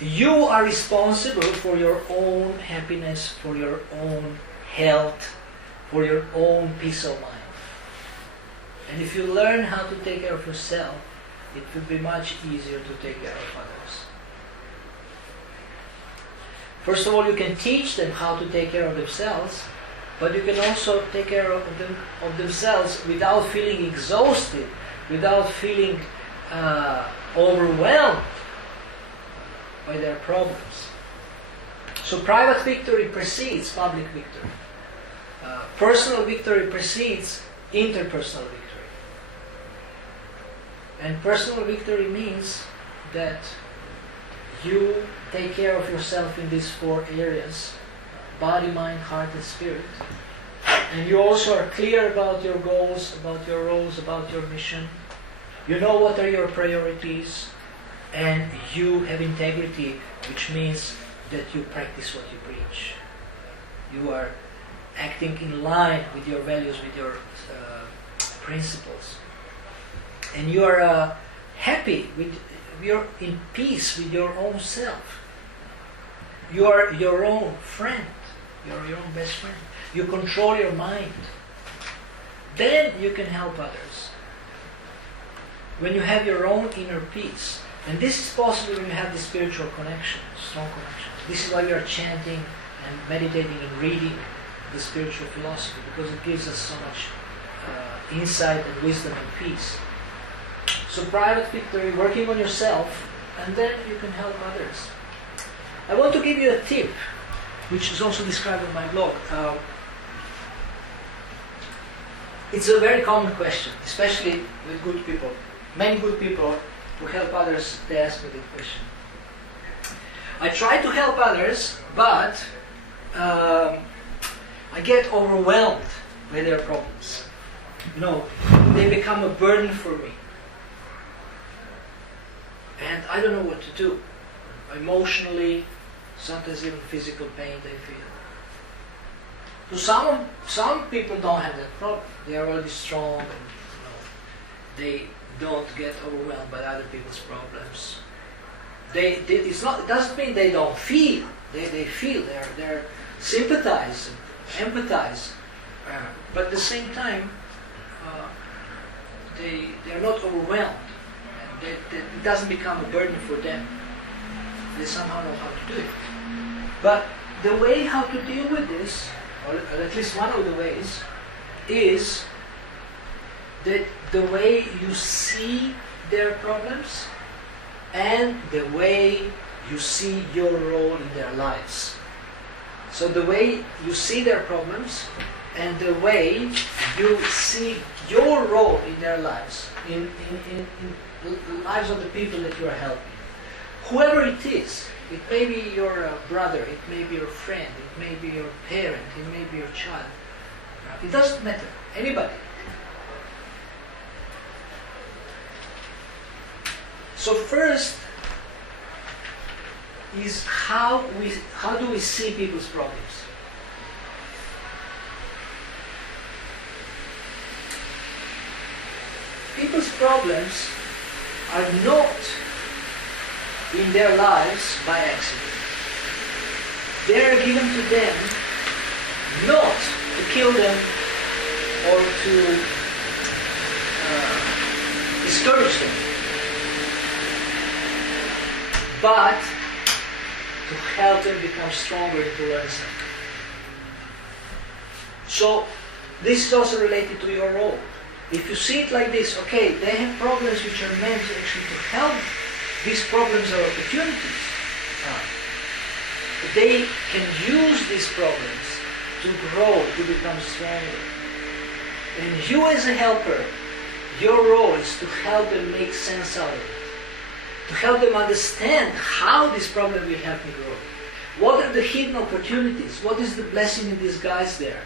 You are responsible for your own happiness, for your own health, for your own peace of mind. And if you learn how to take care of yourself, it will be much easier to take care of others. First of all, you can teach them how to take care of themselves, but you can also take care of themselves without feeling exhausted, without feeling overwhelmed by their problems. So private victory precedes public victory. Personal victory precedes interpersonal victory. And personal victory means that you take care of yourself in these 4 areas: body, mind, heart, and spirit. And you also are clear about your goals, about your roles, about your mission. You know what are your priorities, and you have integrity, which means that you practice what you preach. You are acting in line with your values, with your principles. And you are happy, you're in peace with your own self. You are your own friend. You're your own best friend. You control your mind. Then you can help others. When you have your own inner peace. And this is possible when you have the spiritual connection, strong connection. This is why we are chanting and meditating and reading the spiritual philosophy, because it gives us so much insight and wisdom and peace. So private victory, working on yourself, and then you can help others. I want to give you a tip, which is also described in my blog. It's a very common question, especially with good people. Many good people who help others, they ask me this question. I try to help others, but I get overwhelmed by their problems. They become a burden for me. And I don't know what to do. Emotionally, sometimes even physical pain they feel. So some people don't have that problem. They are already strong and they don't get overwhelmed by other people's problems. It doesn't mean they don't feel. They feel. They're sympathize and empathize. But at the same time, they're not overwhelmed. It doesn't become a burden for them. They somehow know how to do it. But the way how to deal with this, or at least one of the ways, is that the way you see their problems and the way you see your role in their lives. So the way you see their problems and the way you see your role in their lives, in the lives of the people that you are helping. Whoever it is, it may be your brother, it may be your friend, it may be your parent, it may be your child. It doesn't matter. Anybody. So first, is how do we see people's problems. People's problems are not in their lives by accident. They are given to them not to kill them or to discourage them, but to help them become stronger and to learn something. So this is also related to your role. If you see it like this, okay, they have problems which are meant actually to help. These problems are opportunities. They can use these problems to grow, to become stronger. And you as a helper, your role is to help them make sense out of it. To help them understand how this problem will help me grow. What are the hidden opportunities? What is the blessing in disguise there?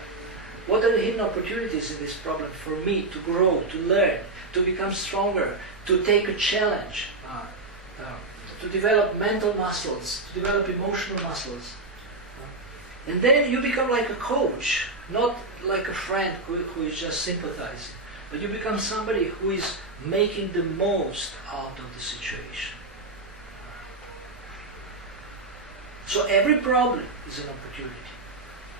What are the hidden opportunities in this problem for me to grow, to learn, to become stronger, to take a challenge, to develop mental muscles, to develop emotional muscles. And then you become like a coach, not like a friend who is just sympathizing, but you become somebody who is making the most out of the situation. So every problem is an opportunity.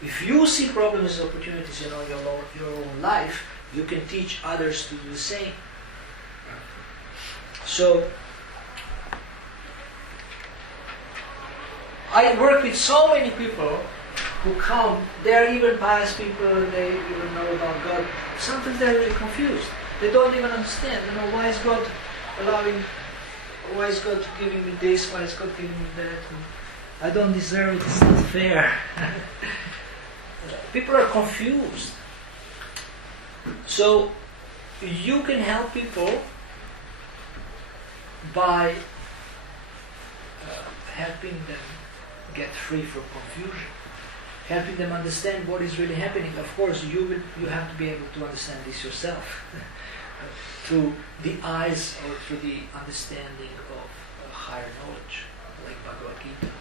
If you see problems as opportunities in your own life, you can teach others to do the same. So I work with so many people who come, they're even pious people, they even know about God. Sometimes they're really confused. They don't even understand, why is God allowing, why is God giving me this, why is God giving me that? And I don't deserve it, it's not fair. People are confused. So you can help people by helping them get free from confusion, helping them understand what is really happening. Of course, you have to be able to understand this yourself through the eyes or through the understanding of higher knowledge, like Bhagavad Gita.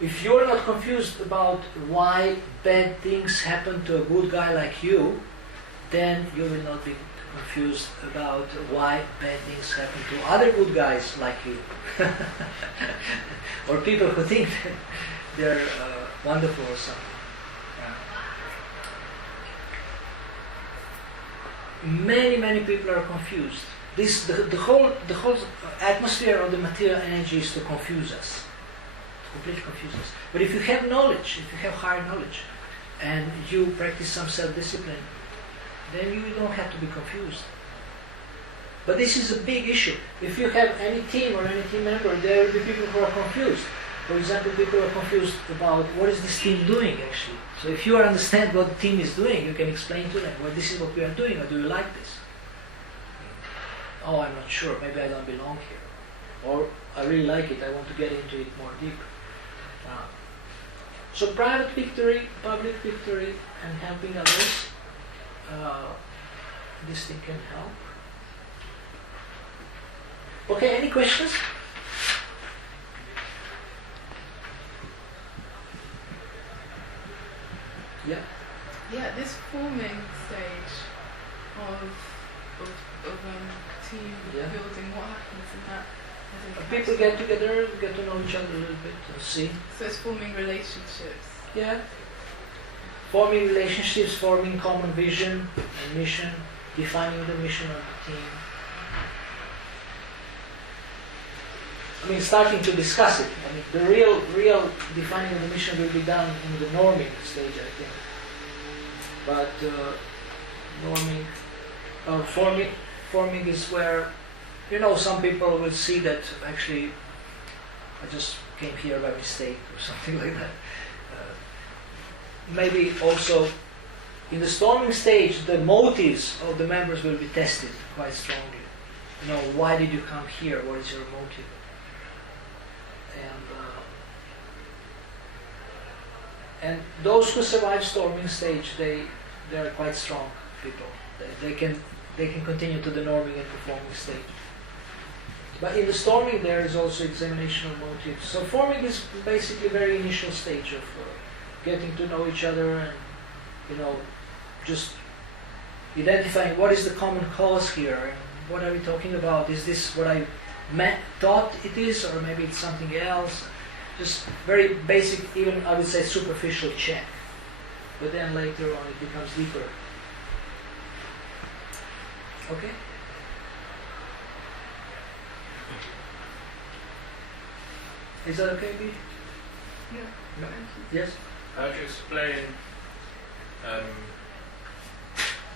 If you're not confused about why bad things happen to a good guy like you, then you will not be confused about why bad things happen to other good guys like you. Or people who think that they're wonderful or something. Many people are confused. The whole atmosphere of the material energy is to confuse us. Completely confuse us. But if you have knowledge, if you have higher knowledge, and you practice some self-discipline, then you don't have to be confused. But this is a big issue. If you have any team or any team member, there will be people who are confused. For example, people are confused about what is this team doing actually. So if you understand what the team is doing, you can explain to them, well, this is what we are doing, or do you like this? Oh, I'm not sure, maybe I don't belong here. Or I really like it, I want to get into it more deeper. So private victory, public victory, and helping others, this thing can help. Okay, any questions? Yeah. Yeah, this forming stage of team building, what happens in that? People get together, get to know each other a little bit, and see. So it's forming relationships. Yeah. Forming relationships, forming common vision and mission, defining the mission of the team. I mean, starting to discuss it. I mean, the real defining of the mission will be done in the norming stage, I think. But forming is where, some people will see that actually I just came here by mistake or something like that. Maybe also in the storming stage, the motives of the members will be tested quite strongly. Why did you come here? What is your motive? And those who survive storming stage, they are quite strong people. They can continue to the norming and performing stage. But in the storming there is also examination of motives. So forming is basically very initial stage of getting to know each other and, just identifying what is the common cause here and what are we talking about. Is this what I thought it is, or maybe it's something else? Just very basic, even I would say superficial check. But then later on it becomes deeper. Okay? Is that okay, B? Yeah. No. Thank you. Yes? How do you explain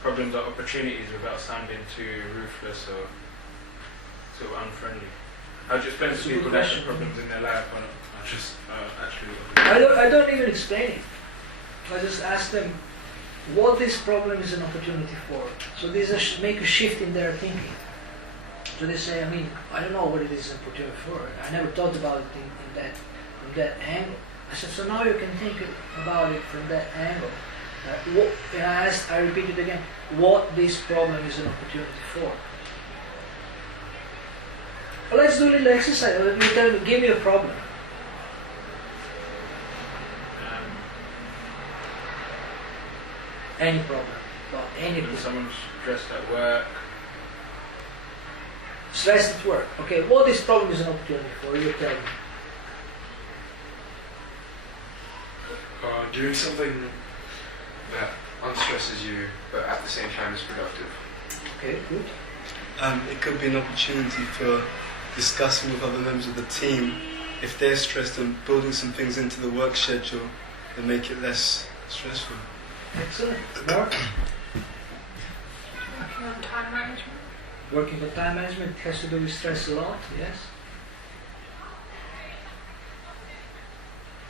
problems or opportunities without sounding too ruthless or sort of unfriendly? How do you explain That's to a good people that question. have problems in their life or just actually? I don't even explain it. I just ask them what this problem is an opportunity for. So these make a shift in their thinking. So they say, I don't know what it is an opportunity for. I never thought about it from that angle. I said, so now you can think about it from that angle. And I repeat it again, what this problem is an opportunity for. Well, let's do a little exercise. Let me tell you, give me a problem. Any problem. Well, any When problem. someone's stressed at work, Stress at work. Okay, what this problem is an opportunity for, you tell me. Doing something that unstresses you, but at the same time is productive. Okay, good. It could be an opportunity for discussing with other members of the team if they're stressed and building some things into the work schedule that make it less stressful. Excellent. Mark? Working on time management. Working on time management has to do with stress a lot, yes?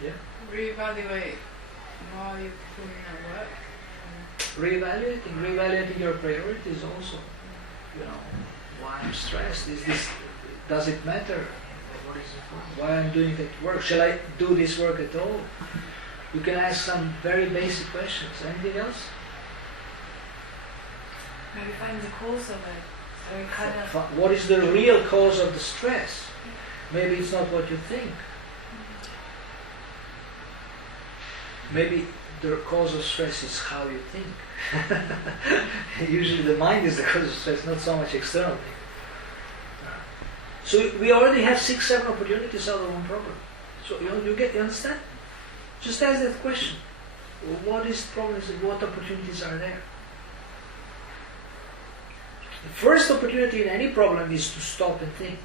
Yeah. Reevaluate why you're performing at work. Reevaluating your priorities also. Why I'm stressed? Does it matter? What is it? Why I'm doing that work? Shall I do this work at all? You can ask some very basic questions. Anything else? Maybe find the cause of it. So you kind of What is the real cause of the stress? Maybe it's not what you think. Maybe the cause of stress is how you think. Usually the mind is the cause of stress, not so much external thing. So we already have 6-7 opportunities out of one problem. So you understand? Just ask that question. What is the problem? What opportunities are there? The first opportunity in any problem is to stop and think.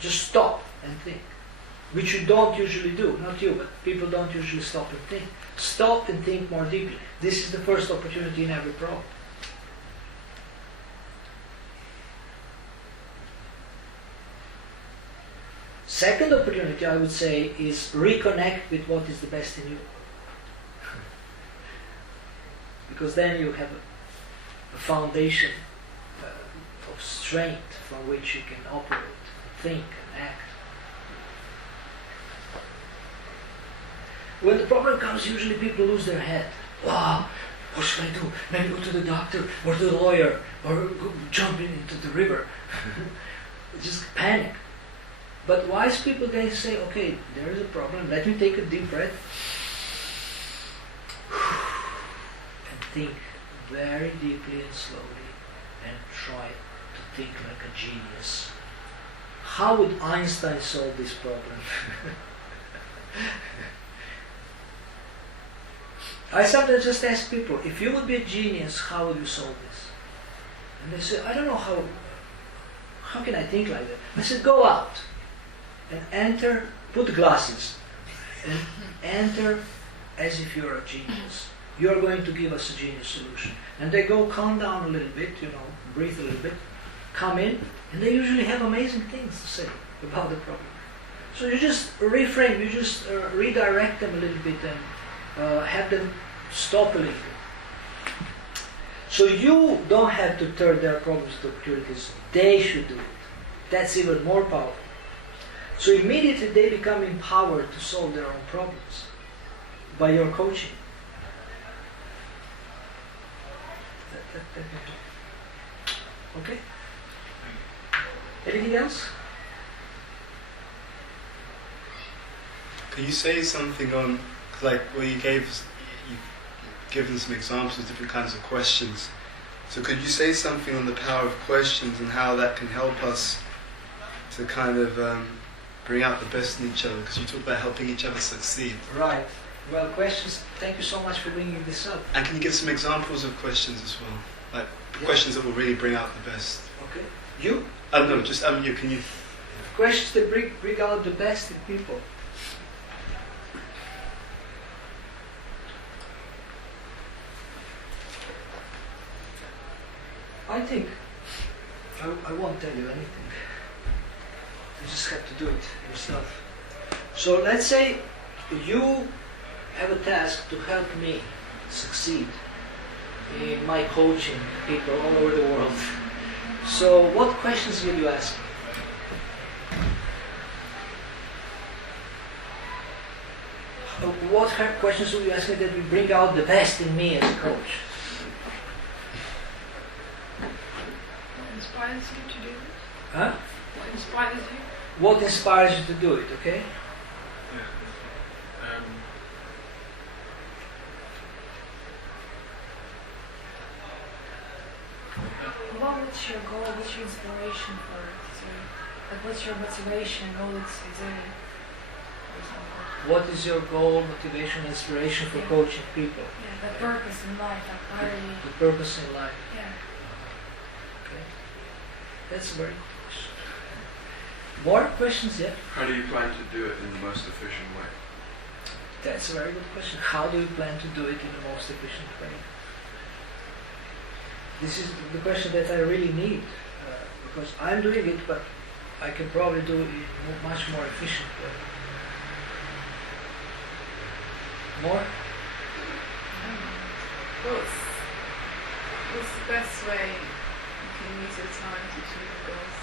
Just stop and think. Which you don't usually do. Not you, but people don't usually stop and think. Stop and think more deeply. This is the first opportunity in every problem. Second opportunity, I would say, is reconnect with what is the best in you. Because then you have a foundation of strength from which you can operate, think, and act. When the problem comes, usually people lose their head. Wow, what should I do? Maybe go to the doctor or to the lawyer or go jump into the river. Just panic. But wise people, they say, okay, there is a problem. Let me take a deep breath and think very deeply and slowly and try to think like a genius. How would Einstein solve this problem? I sometimes just ask people, if you would be a genius, how would you solve this? And they say, I don't know how can I think like that? I said, go out and enter, put glasses, and enter as if you're a genius. You're going to give us a genius solution. And they go calm down a little bit, breathe a little bit, come in, and they usually have amazing things to say about the problem. So you just reframe, you just redirect them a little bit and have them stop a little bit. So you don't have to turn their problems to opportunities. They should do it. That's even more powerful. So immediately they become empowered to solve their own problems by your coaching. Okay? Anything else? Can you say something on, like, well, you given some examples of different kinds of questions. So could you say something on the power of questions and how that can help us to kind of bring out the best in each other? Because you talk about helping each other succeed. Right. Well, questions, thank you so much for bringing this up. And can you give some examples of questions as well? Like questions that will really bring out the best. Okay. You? No, just you. Can you? Questions that bring out the best in people. I think I won't tell you anything. You just have to do it yourself. So let's say you have a task to help me succeed in my coaching people all over the world. So what questions will you ask me? What kind of questions will you ask me that will bring out the best in me as a coach? What inspires you to do it? Huh? What inspires you? What inspires you to do it, okay? What's your goal? What's your inspiration for it? So, like, what's your motivation? Goal exactly. What is your goal, motivation, inspiration for coaching people? Yeah, the purpose in life, like why are you? The purpose in life. Yeah. Okay. That's a very good question. More questions yet? How do you plan to do it in the most efficient way? That's a very good question. How do you plan to do it in the most efficient way? This is the question that I really need, because I'm doing it, but I can probably do it in a much more efficient way. More? What's the best way you can use your time to achieve your goals?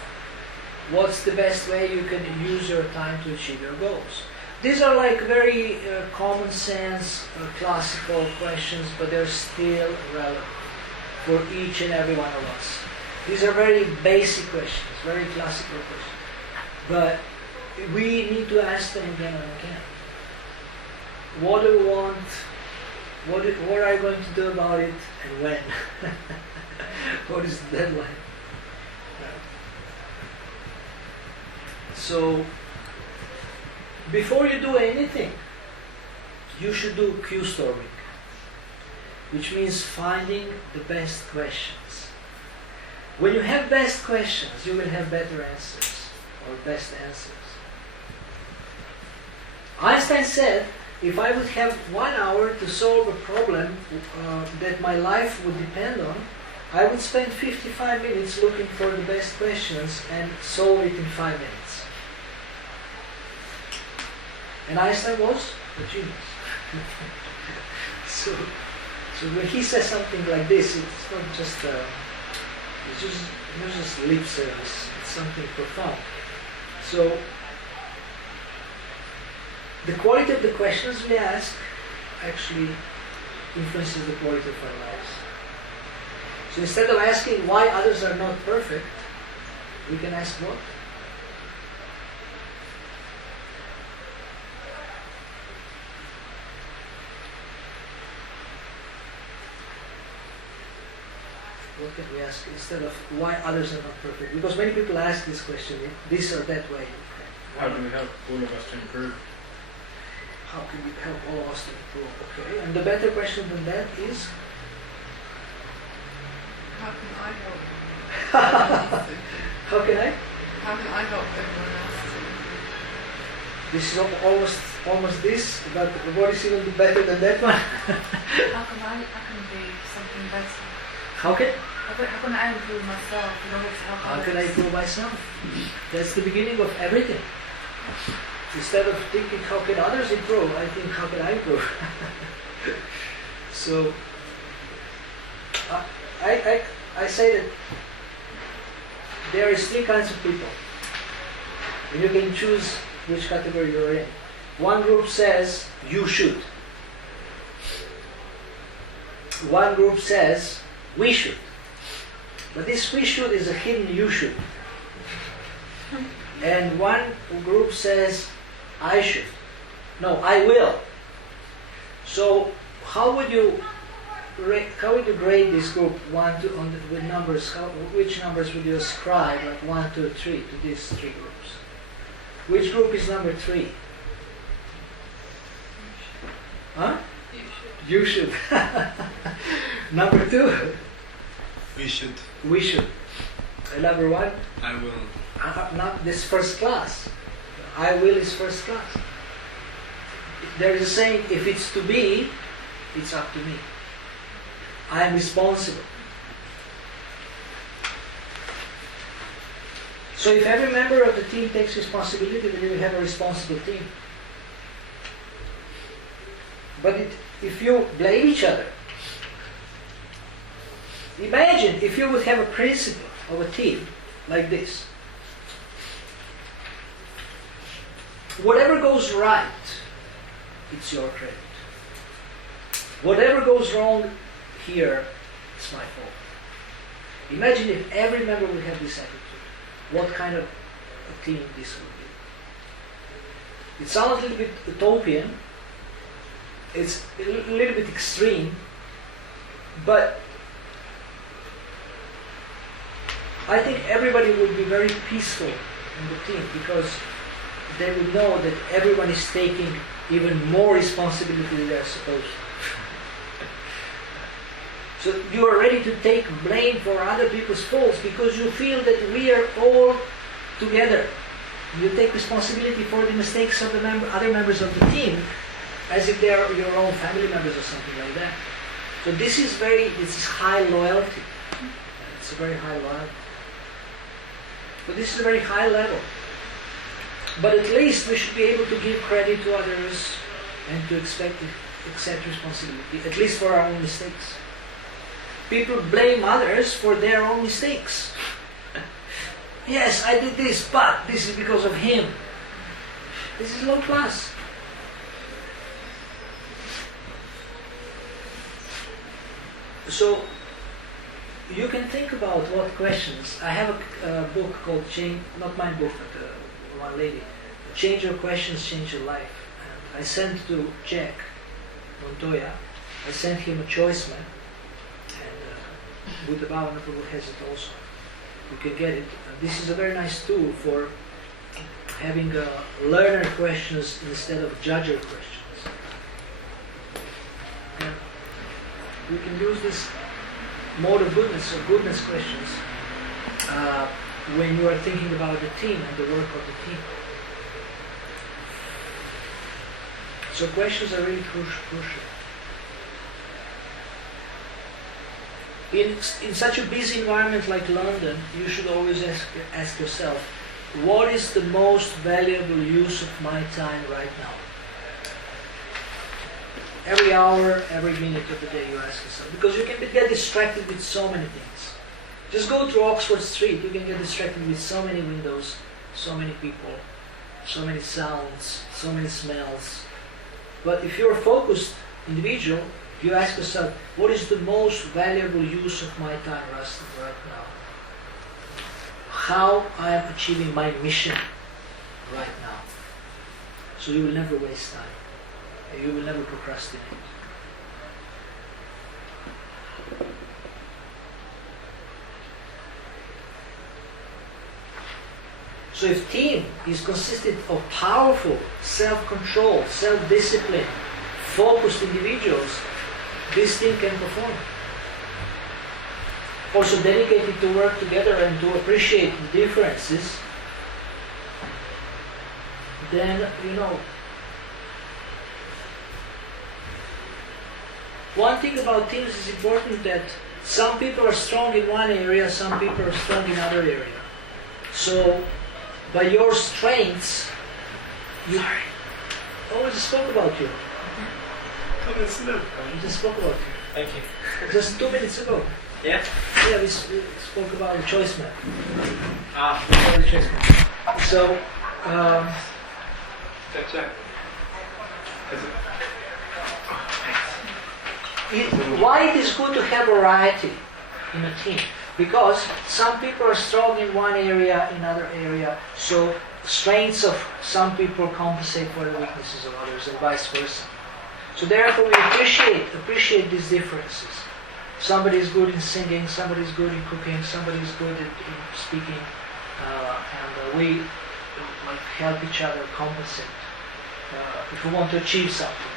What's the best way you can use your time to achieve your goals? These are like very common sense, classical questions, but they're still relevant for each and every one of us. These are very basic questions, very classical questions. But we need to ask them again and again. What do we want? What are you going to do about it, and when? What is the deadline? So, before you do anything, you should do Q-storming, which means finding the best questions. When you have best questions, you will have better answers, or best answers. Einstein said, if I would have 1 hour to solve a problem that my life would depend on, I would spend 55 minutes looking for the best questions and solve it in 5 minutes. And Einstein was a genius. So when he says something like this, it's not just not just lip service. It's something profound. So the quality of the questions we ask actually influences the quality of our lives. So instead of asking why others are not perfect, we can ask what? What can we ask instead of why others are not perfect? Because many people ask this question in this or that way. How do we help all of us to improve? How can we help all of us to improve? Okay, and the better question than that is? How can I help? How can I? How can I help everyone else to improve? This is almost this, but what is even better than that one? How can I be something better? How can I improve myself? How can I improve myself? That's the beginning of everything. Instead of thinking how can others improve, I think how can I improve? So I say that there is 3 kinds of people, and you can choose which category you're in. One group says you should. One group says we should. But this we should is a hidden you should. And one group says I should. No, I will. So how would you grade this group with numbers? Which numbers would you ascribe, like 1, 2, 3, to these three groups? Which group is number 3? Huh? You should. Number 2? We should. We should. And number 1? I will. Not this first class. I will is first class. There is a saying, if it's to be, it's up to me. I am responsible. So if every member of the team takes responsibility, then you will have a responsible team. But if you blame each other, imagine if you would have a principle of a team like this. Whatever goes right, it's your credit. Whatever goes wrong here, it's my fault. Imagine if every member would have this attitude. What kind of a team this would be. It sounds a little bit utopian. It's a little bit extreme. But I think everybody would be very peaceful in the team because they would know that everyone is taking even more responsibility than they're supposed to. So you are ready to take blame for other people's faults because you feel that we are all together. You take responsibility for the mistakes of the other members of the team as if they are your own family members or something like that. So this is high loyalty. It's a very high loyalty. But this is a very high level. But at least we should be able to give credit to others and to accept responsibility, at least for our own mistakes. People blame others for their own mistakes. Yes, I did this, but this is because of him. This is low class. So you can think about what questions. I have a book called not my book, but one lady, Change Your Questions, Change Your Life. And I sent to Jack Montoya, I sent him a choice map, and with the Bhavana Prabhu has it also. You can get it. This is a very nice tool for having learner questions instead of judger questions. And you can use this mode of goodness or goodness questions when you are thinking about the team and the work of the team. So questions are really crucial. In such a busy environment like London, you should always ask yourself, what is the most valuable use of my time right now? Every hour, every minute of the day you ask yourself, because you can get distracted with so many things. Just go through Oxford Street, you can get distracted with so many windows, so many people, so many sounds, so many smells. But if you're a focused individual, you ask yourself, what is the most valuable use of my time right now? How I am achieving my mission right now. So you will never waste time. You will never procrastinate. So if team is consisted of powerful, self-control, self-discipline, focused individuals, this team can perform. Also dedicated to work together and to appreciate the differences, then, one thing about teams is important that some people are strong in one area, some people are strong in another area. So, by your strengths, I just spoke about you. Come and sit down. We just spoke about you. Thank you. Just 2 minutes ago. Yeah? Yeah, we spoke about the choice map. Ah. The choice map. So, Check. why it is good to have variety in a team? Because some people are strong in one area, in another area. So strengths of some people compensate for the weaknesses of others, and vice versa. So therefore, we appreciate these differences. Somebody is good in singing, somebody is good in cooking, somebody is good in speaking, and we like help each other compensate if we want to achieve something.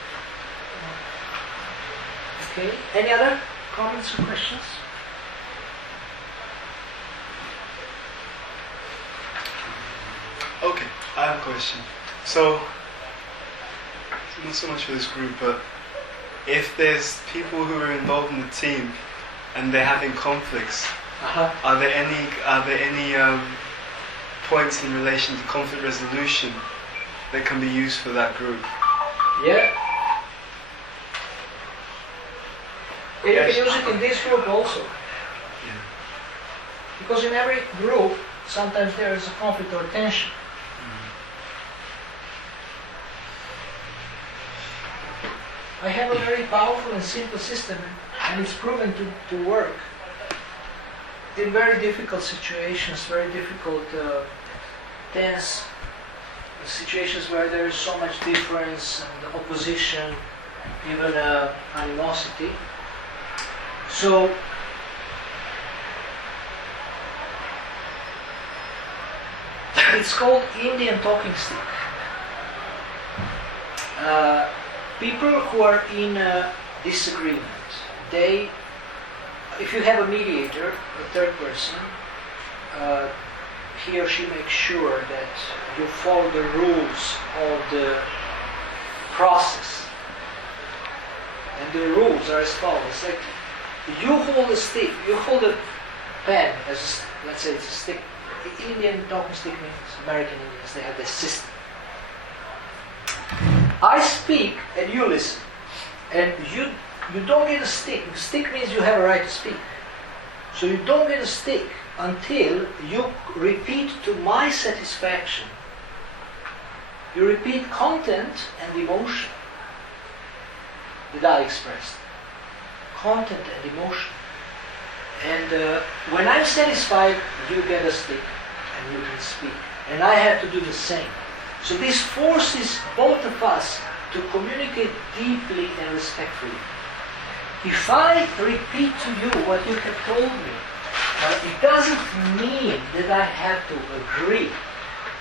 Okay. Any other comments or questions? Okay, I have a question. So, not so much for this group, but if there's people who are involved in the team and they're having conflicts, are there any points in relation to conflict resolution that can be used for that group? Yeah. You can use it in this group also. Yeah. Because in every group, sometimes there is a conflict or tension. I have a very powerful and simple system, and it's proven to work in very difficult situations, very difficult, tense situations where there is so much difference and opposition, even animosity. So, it's called Indian talking stick. People who are in disagreement, if you have a mediator, a third person, he or she makes sure that you follow the rules of the process. And the rules are as follows. Like, you hold a stick, you hold a pen, as let's say it's a stick. Indian talking stick means American Indians, they have this system. I speak and you listen. And you don't get a stick. Stick means you have a right to speak. So you don't get a stick until you repeat to my satisfaction. You repeat content and emotion that I expressed. Content and emotion. And when I'm satisfied, you get a stick and you can speak. And I have to do the same. So this forces both of us to communicate deeply and respectfully. If I repeat to you what you have told me, it doesn't mean that I have to agree.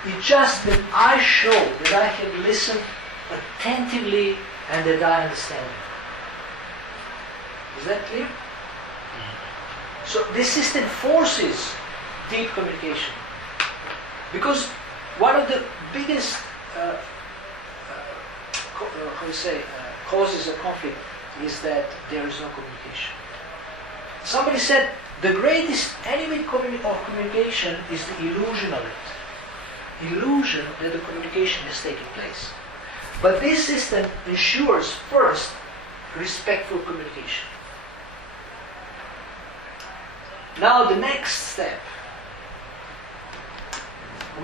It's just that I show that I have listened attentively and that I understand it. Is that clear? So this system forces deep communication. Because one of the biggest causes of conflict is that there is no communication. Somebody said the greatest enemy of communication is the illusion of it. Illusion that the communication is taking place. But this system ensures first respectful communication. Now the next step.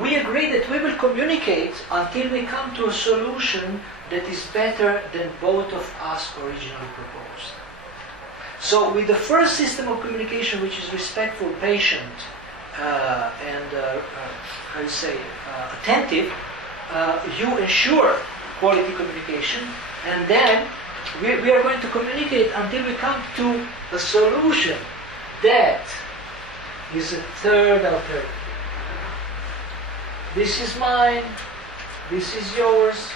We agree that we will communicate until we come to a solution that is better than both of us originally proposed. So with the first system of communication, which is respectful, patient, and attentive, you ensure quality communication, and then we are going to communicate until we come to a solution that is a third alternative. This is mine, this is yours.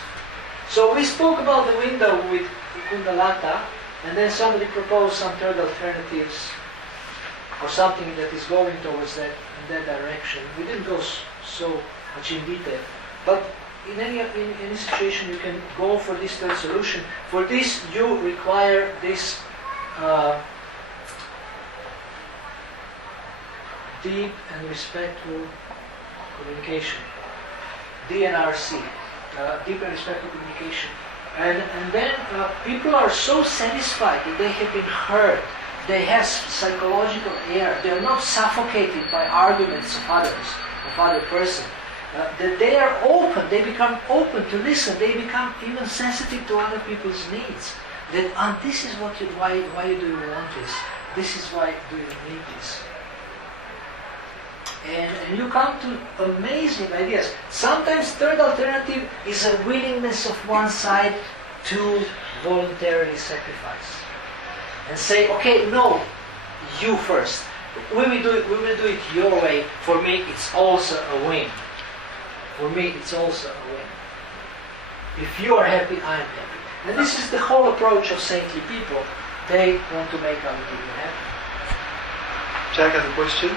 So we spoke about the window with Kundalata, and then somebody proposed some third alternatives or something that is going towards that in that direction. We didn't go so much in detail, but in any situation you can go for this third solution. For this you require this deep and respectful communication, DNRC, deep and respectful communication. And then people are so satisfied that they have been heard. They have psychological air. They are not suffocated by arguments of others, of other person. That they are open. They become open to listen. They become even sensitive to other people's needs. That this is why do you want this? This is why do you need this? And and you come to amazing ideas. Sometimes third alternative is a willingness of one side to voluntarily sacrifice and say, okay, no, you first. We will do it your way. For me, it's also a win. For me, it's also a win. If you are happy, I am happy. And this is the whole approach of saintly people. They want to make other people happy. Jack has a question.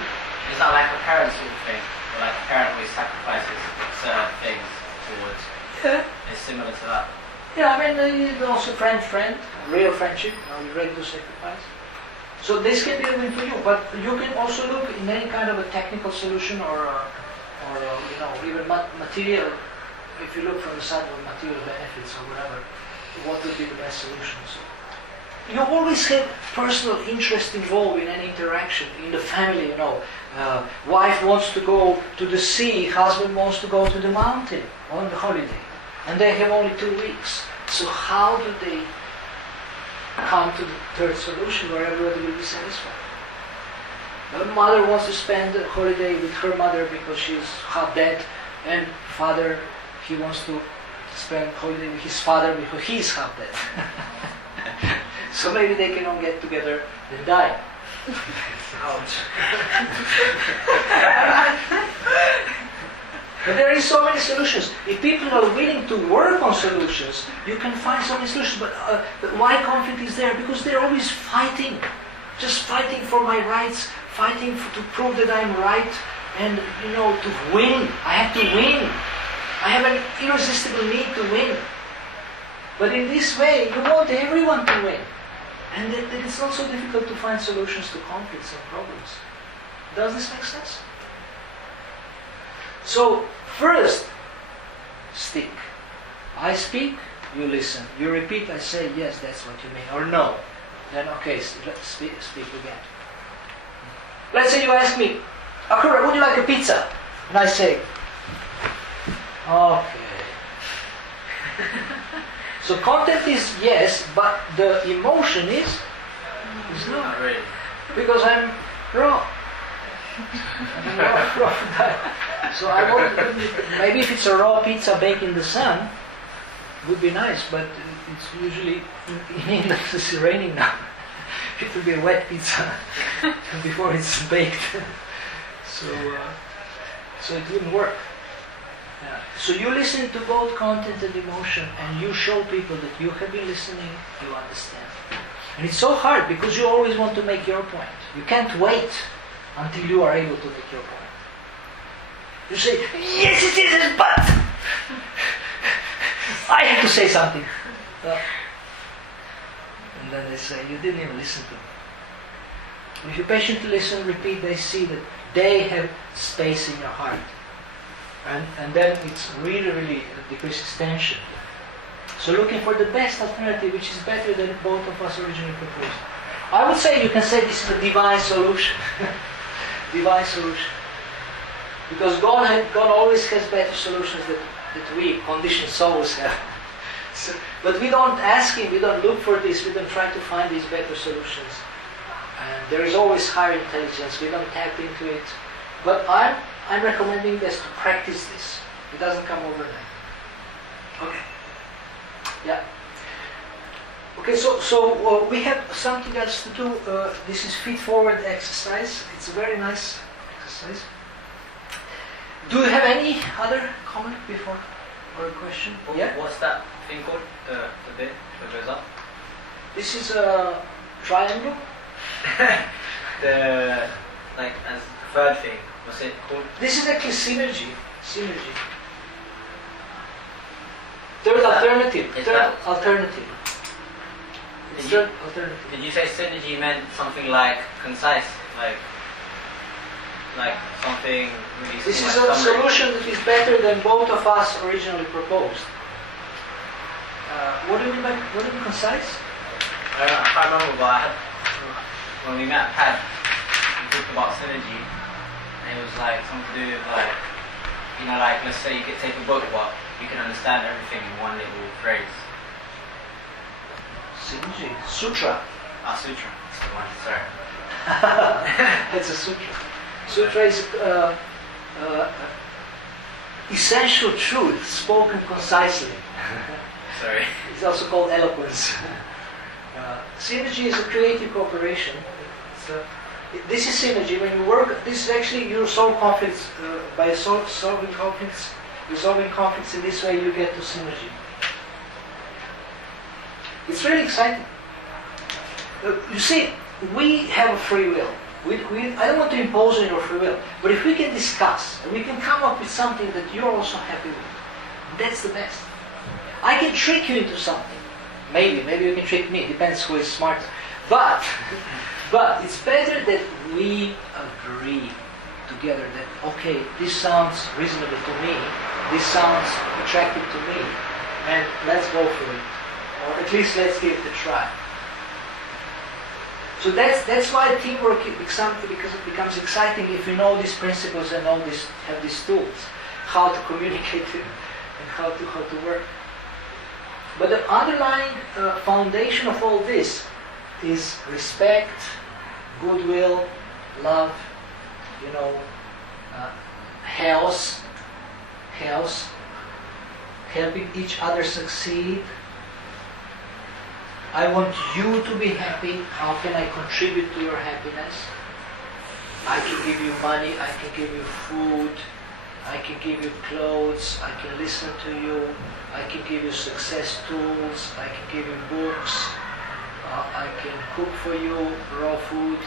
Is that like a parent sort of thing? Or like a parent always sacrifices certain things towards? Yeah. It's similar to that. Yeah, I mean, also friend, real friendship, you're ready to sacrifice. So this can be a win for you, but you can also look in any kind of a technical solution or even material. If you look from the side of material benefits or whatever, what would be the best solution? So you always have personal interest involved in any interaction in the family. Wife wants to go to the sea, husband wants to go to the mountain on the holiday, and they have only 2 weeks. So how do they come to the third solution where everybody will be satisfied? The mother wants to spend the holiday with her mother because she's half dead, and father, he wants to spend holiday with his father because he's half dead. So maybe they can all get together and die. Ouch. But there is so many solutions. If people are willing to work on solutions, you can find so many solutions. But why conflict is there? Because they're always fighting. Just fighting for my rights, fighting to prove that I'm right, and to win. I have to win. I have an irresistible need to win. But in this way, you want everyone to win. And then it's not so difficult to find solutions to conflicts and problems. Does this make sense? So, first, stick. I speak, you listen. You repeat, I say, yes, that's what you mean. Or no. Then, okay, let's speak again. Let's say you ask me, Akura, would you like a pizza? And I say, okay. So content is yes, but the emotion is no. Not really. Because I'm wrong. So I want maybe if it's a raw pizza baked in the sun, would be nice, but it's usually in England it's raining now. It will be a wet pizza before it's baked. So it wouldn't work. Yeah. So you listen to both content and emotion, and you show people that you have been listening, you understand. And it's so hard because you always want to make your point. You can't wait until you are able to make your point. You say, yes it is, but I have to say something. And then they say, you didn't even listen to me. If you patiently listen, repeat, they see that they have space in your heart. And then it's really decreases tension. So looking for the best alternative, which is better than both of us originally proposed. I would say you can say this is a divine solution. Divine solution. Because God always has better solutions that we conditioned souls have. So, but we don't ask Him, we don't look for this, we don't try to find these better solutions. And there is always higher intelligence, we don't tap into it. But I'm recommending us to practice this. It doesn't come overnight. Okay. Yeah. Okay, so we have something else to do. This is feet forward exercise. It's a very nice exercise. Do you have any other comment before or question? Yeah. What's that thing called? The bit that goes up? This is a triangle. As the third thing. What's it called? This is actually synergy. Synergy. Third alternative. Third alternative. Third alternative. Did you say synergy meant something like concise, like something really? This is a solution that is better than both of us originally proposed. What do you mean by concise? I can't remember, but when we met Pad, we talked about synergy, and it was like something to do with let's say you could take a book, but you can understand everything in one little phrase. Synergy. Sutra. Sutra. That's the one, sorry. It's a sutra. Sutra is essential truth spoken concisely. Sorry. It's also called eloquence. Synergy is a creative cooperation. This is synergy. When you work, this is actually you solve conflicts by solving conflicts. Resolving conflicts in this way, you get to synergy. It's really exciting. You see, we have a free will. I don't want to impose on your free will, but if we can discuss, and we can come up with something that you're also happy with, that's the best. I can trick you into something. Maybe you can trick me. Depends who is smarter. But it's better that we agree together that, okay, this sounds reasonable to me, this sounds attractive to me, and let's go for it. Or at least let's give it a try. So that's why teamwork becomes exciting if you know these principles and have these tools, how to communicate and how to work. But the underlying foundation of all this is respect, goodwill, love, health, helping each other succeed. I want you to be happy. How can I contribute to your happiness? I can give you money, I can give you food, I can give you clothes, I can listen to you, I can give you success tools, I can give you books, I can cook for you raw food,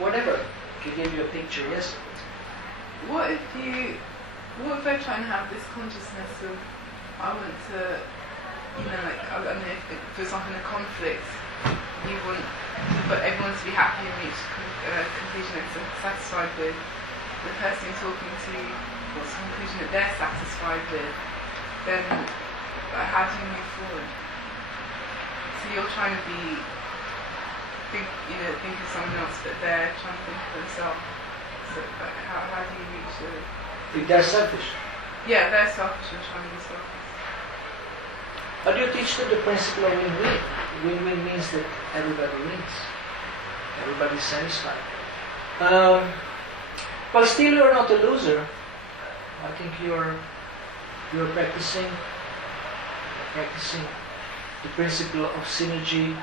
whatever. I can give you a picture, yes? What if I try and have this consciousness of, I want to, I don't know, if for example in a conflict, you want everyone to be happy and reach a conclusion they're satisfied with. The person you're talking to wants a conclusion that they're satisfied with, then how do you move forward? So you're trying to think of someone else, but they're trying to think of themselves. So how do you reach the... If they're selfish. Yeah, they're selfish and trying to be selfish. But you teach them the principle of win-win. Win-win means that everybody wins. Everybody's satisfied. But still you're not a loser. I think you're practicing the principle of synergy.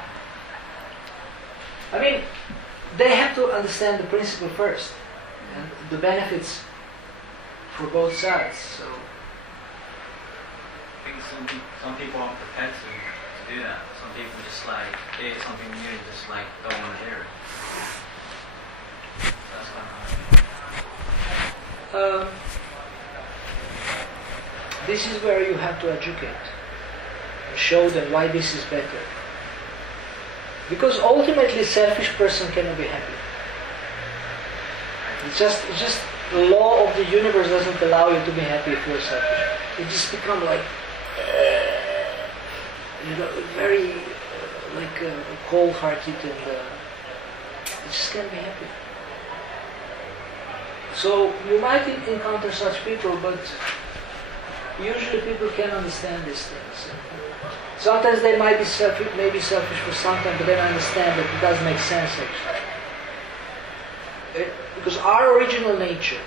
I mean, they have to understand the principle first and the benefits for both sides. So I think some people aren't prepared to do that. Some people just hear something new and just don't want to hear it. That's kind of hard. This is where you have to educate and show them why this is better. Because ultimately, a selfish person cannot be happy. It's just the law of the universe doesn't allow you to be happy if you're selfish. You just become very cold-hearted and you just can't be happy. So you might encounter such people, but usually people can understand these things. Sometimes they might be selfish for some time, but then understand that it does make sense actually. Because our original nature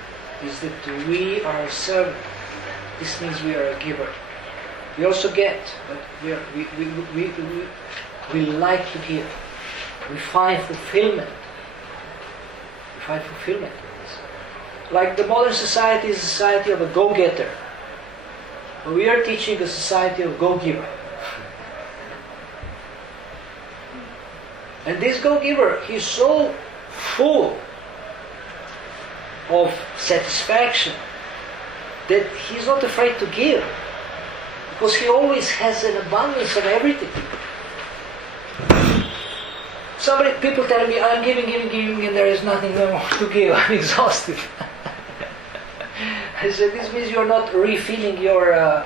is that we are a servant. This means we are a giver. We also get, but we like to give. We find fulfillment. in this. Like the modern society is a society of a go-getter. But we are teaching a society of go-giver. And this go-giver, he's so full of satisfaction that he's not afraid to give, because he always has an abundance of everything. People tell me, I'm giving, and there is nothing more to give. I'm exhausted. I said, this means you're not refilling your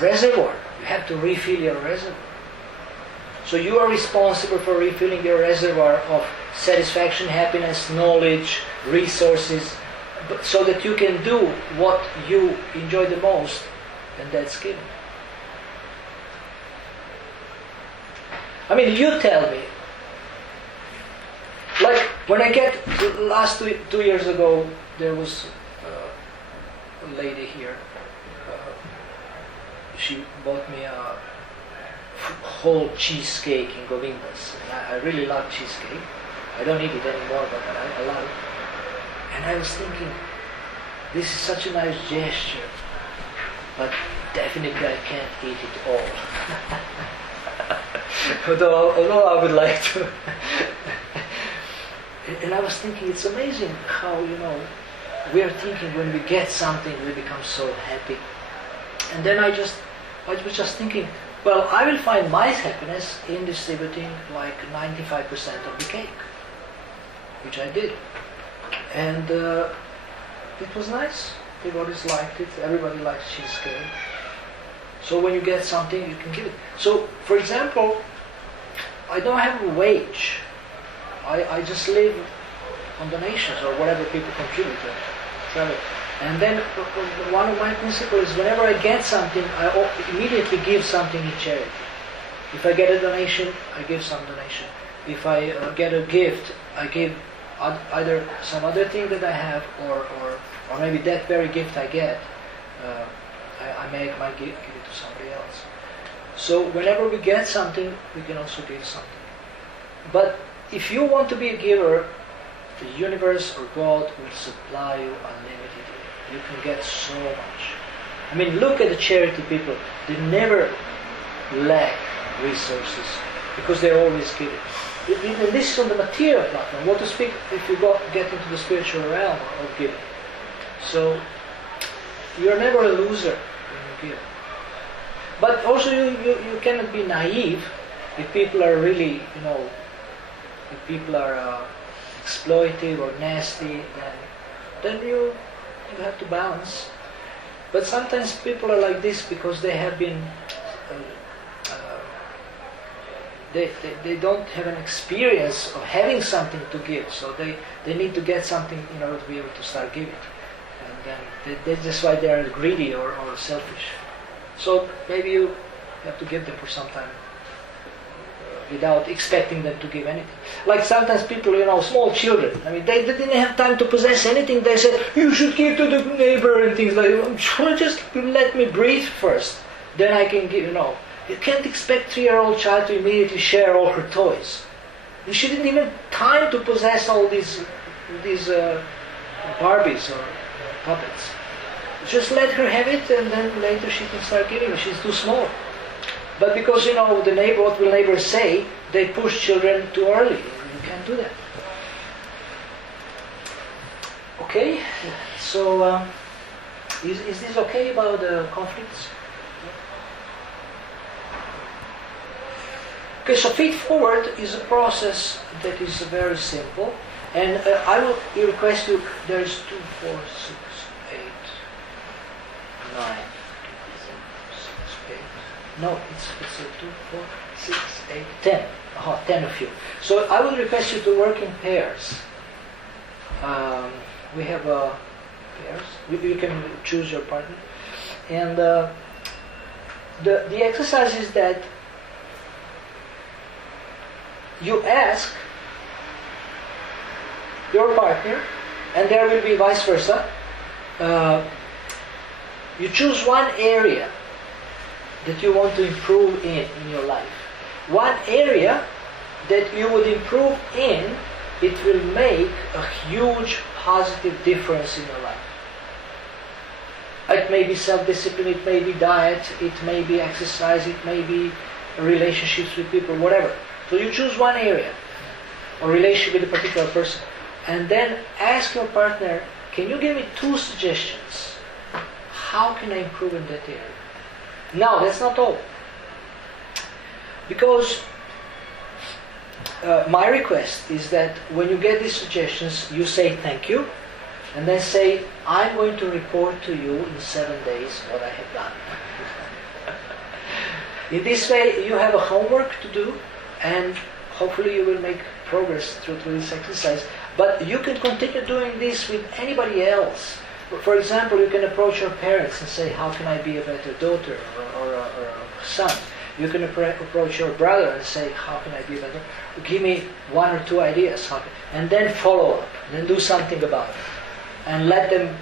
reservoir. You have to refill your reservoir. So you are responsible for refilling your reservoir of satisfaction, happiness, knowledge, resources, so that you can do what you enjoy the most, and that's giving. I mean, you tell me, like When I get last 2 years ago, there was a lady here. She bought me a whole cheesecake in Govinda's. And I really love cheesecake. I don't eat it anymore, but I love it. And I was thinking, this is such a nice gesture, but definitely I can't eat it all. although I would like to. And I was thinking, it's amazing how, we are thinking when we get something, we become so happy. And then I was just thinking, well, I will find my happiness in distributing like 95% of the cake, which I did. And it was nice. Everybody liked it. Everybody likes cheesecake. So when you get something, you can give it. So, for example, I don't have a wage. I just live on donations or whatever people contribute to travel. And then one of my principles is whenever I get something, I immediately give something in charity. If I get a donation, I give some donation. If I get a gift, I give either some other thing that I have or maybe that very gift I get, I might give it to somebody else. So whenever we get something, we can also give something. But if you want to be a giver, the universe or God will supply you unlimitedly. You can get so much. I mean, look at the charity people. They never lack resources because they're always giving. And this is on the material platform. What to speak if you get into the spiritual realm of giving. So you're never a loser when you give. But also you cannot be naive if people are really, if people are exploitive or nasty, then you have to balance. But sometimes people are like this because they have been, they don't have an experience of having something to give, so they need to get something in order to be able to start giving. And then that's why they are greedy or selfish. So maybe you have to give them for some time without expecting them to give anything. Like sometimes people, small children, I mean, they didn't have time to possess anything. They said, you should give to the neighbor and things like that. Just let me breathe first, then I can give, You can't expect a 3-year-old child to immediately share all her toys. And she didn't even have time to possess all these Barbies or puppets. Just let her have it, and then later she can start giving. She's too small. But because, what will neighbors say, they push children too early. You can't do that. Okay? So, is this okay about the conflicts? Okay, so feed forward is a process that is very simple. And I will request you, there's 2, 4, 6, 8, 9, 6, 8. No, it's a 2, 4, 6, 8, 10. 10 of you. So I will request you to work in pairs. We have pairs. You can choose your partner. And the exercise is that you ask your partner, and there will be vice versa. You choose one area that you want to improve in your life. One area that you would improve in, it will make a huge positive difference in your life. It may be self-discipline, it may be diet, it may be exercise, it may be relationships with people, whatever. So you choose one area, or relationship with a particular person, and then ask your partner, can you give me 2 suggestions? How can I improve in that area? Now, that's not all. Because my request is that when you get these suggestions, you say thank you, and then say, I'm going to report to you in 7 days what I have done. In this way, you have a homework to do, and hopefully you will make progress through this exercise. But you can continue doing this with anybody else. For example, you can approach your parents and say, how can I be a better daughter or a son? You can approach your brother and say, how can I be better? Give me 1 or 2 ideas. And then follow up. And then do something about it. And let them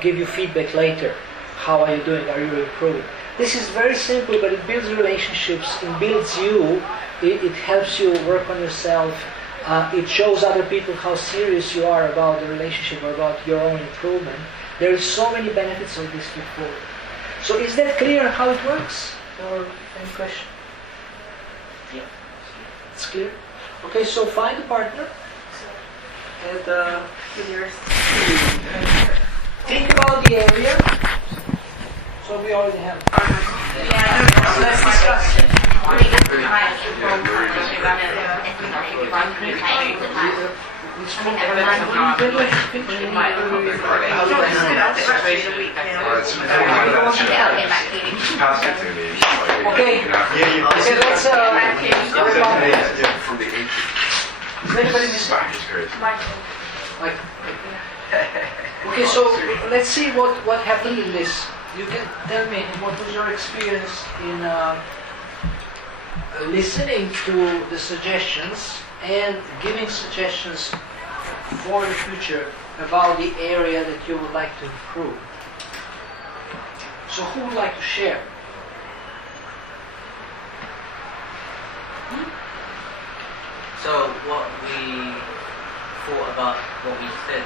give you feedback later. How are you doing? Are you improving? This is very simple, but it builds relationships. It builds you. It helps you work on yourself. It shows other people how serious you are about the relationship or about your own improvement. There are so many benefits of this before. So is that clear how it works? Or any question? Yeah. It's clear? Okay, so find a partner. And think about the area. So we already have. Let's discuss it. Okay, let's From the 80s. Is anybody missing? Mike. Okay, so let's see what happened in this. You can tell me what was your experience in listening to the suggestions and giving suggestions for the future about the area that you would like to improve. So who would like to share? So what we thought about what we said.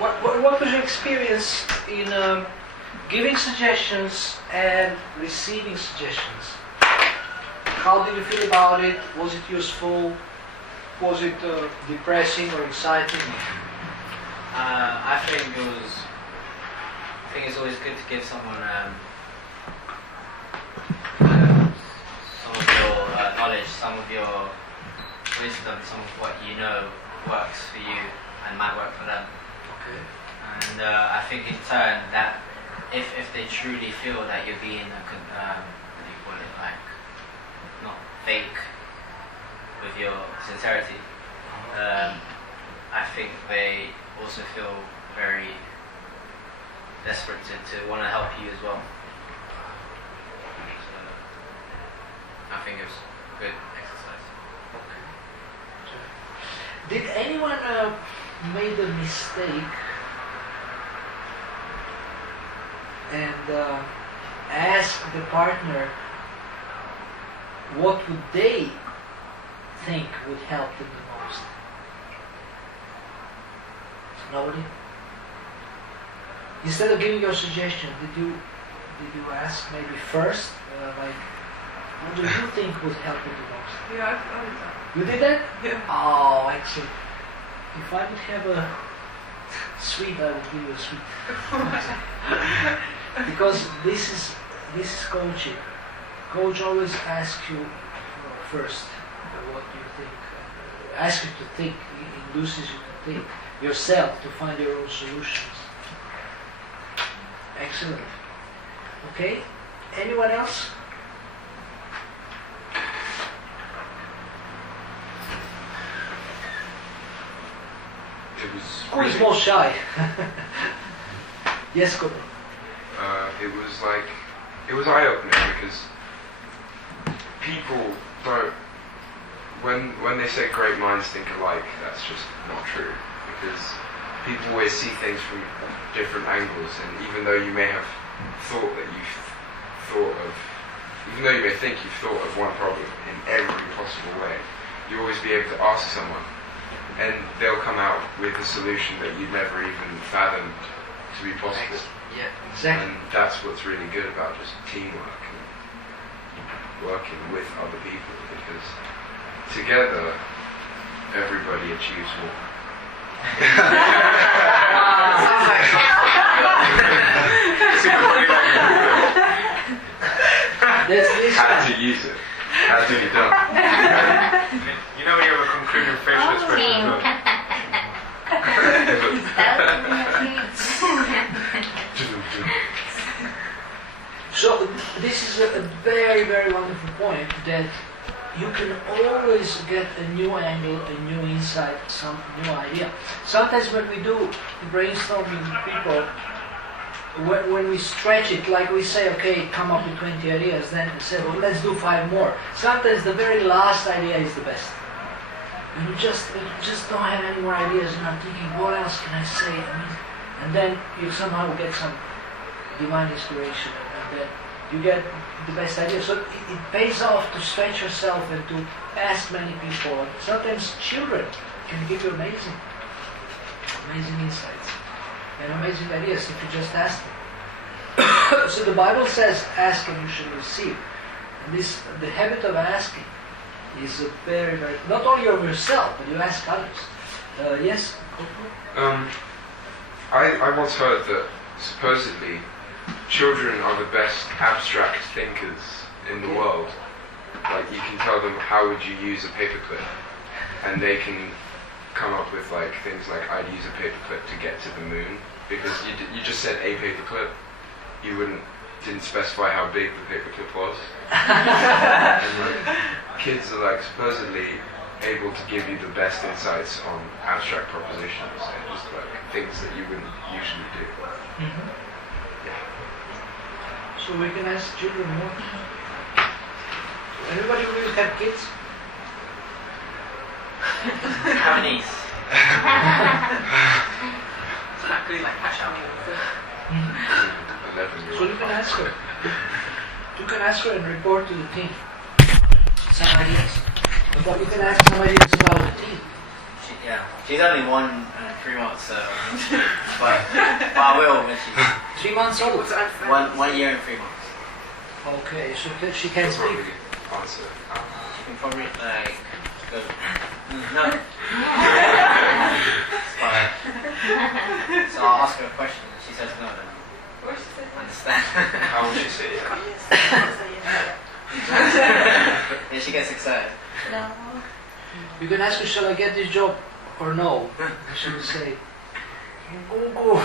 What was your experience in giving suggestions and receiving suggestions? How did you feel about it? Was it useful? Was it depressing or exciting? I think it's always good to give someone some of your knowledge, some of your wisdom, some of what you know works for you and might work for them. Okay. And I think in turn that if they truly feel that you're being what do you call it, like not fake with your sincerity, I think they also feel very desperate to want to help you as well. So I think it was a good exercise. Did anyone made a mistake and ask the partner what would they think would help them the most? Nobody? Instead of giving your suggestion, did you ask maybe first, like, what do you think would help you the most? Yeah, I did that. You did that? Yeah. Oh, excellent. If I would have a sweet, I would give you a sweet. Because this is coaching. Coach always asks you first what you think. Asks you to think, induces you to think yourself, to find your own solutions. Excellent. Okay, anyone else? It was Who is more shy? Yes, go. It was eye-opening because people don't, when they say great minds think alike, that's just not true, because people always see things from different angles, and even though you may have thought that even though you may think you've thought of one problem in every possible way, you always be able to ask someone, and they'll come out with a solution that you'd never even fathomed to be possible. Yeah, exactly. And that's what's really good about just teamwork and working with other people, because together everybody achieves more. How to use it? How to be done? You know when you have a concluding facial expression as well? So this is a very, very wonderful point, that you can always get a new angle, a new insight, some new idea. Sometimes when we do brainstorming with people, when we stretch it, like we say, okay, come up with 20 ideas, then say, well, let's do 5 more. Sometimes the very last idea is the best. You just don't have any more ideas, and I'm thinking, what else can I say? And then you somehow get some divine inspiration, and then you get the best idea. So it pays off to stretch yourself and to ask many people. Sometimes children can give you amazing insights and amazing ideas if you just ask them. So the Bible says, ask and you shall receive. And the habit of asking is a very, very, not only of yourself, but you ask others. Yes? I once heard that supposedly children are the best abstract thinkers in the world. Like, you can tell them how would you use a paperclip, and they can come up with like things like, I'd use a paperclip to get to the moon, because you just said a paperclip. You didn't specify how big the paperclip was. And like, kids are like supposedly able to give you the best insights on abstract propositions and just like things that you wouldn't usually do. Mm-hmm. So we can ask children more. Anybody who have kids? Have a niece. It's not good, like catch up. So you can ask her. You can ask her and report to the team some ideas. But you can ask some ideas about the team. She's only 1 and 3 months, so but I will when she's 3 months old. 1 year and 3 months. Okay, so she can speak. Answer. She can probably like go. No. So I'll ask her a question. And she says no. Then understand. How would she say it? Then she gets excited. No. You can ask her, shall I get this job or no? And she will say, go.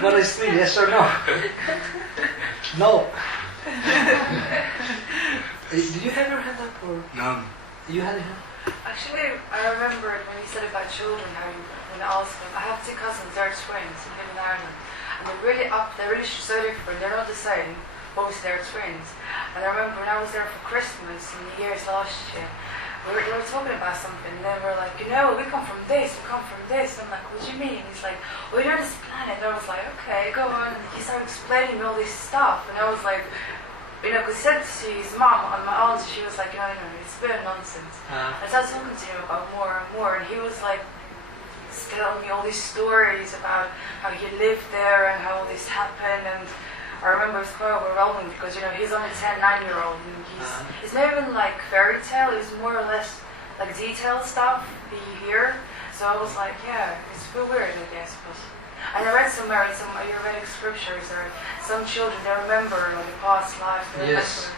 What is it, yes or no? No. Did you have your hand up or? No. You had it up? Actually, I remember when you said about children, how you, when I asked them, I have 2 cousins, they're twins, who live in Ireland. And they're really so different, they're not the same, both they're twins. And I remember when I was there for Christmas in the years last year, we were talking about something, and then we were like, we come from this, we come from this. And I'm like, what do you mean? And he's like, well, you're on this planet. And I was like, okay, go on. And he started explaining me all this stuff, and I was like, because he said to his mom, and my aunt, she was like, it's a bit of nonsense. I started talking to him about more and more, and he was like, telling me all these stories about how he lived there and how all this happened. And I remember it's quite overwhelming because he's only 9-year-old, and it's not even like fairy tale, it's more or less like detailed stuff that you hear. So I was like, it's a bit weird, I suppose. And I read somewhere in some Ayurvedic scriptures that some children, they remember the past lives, they remember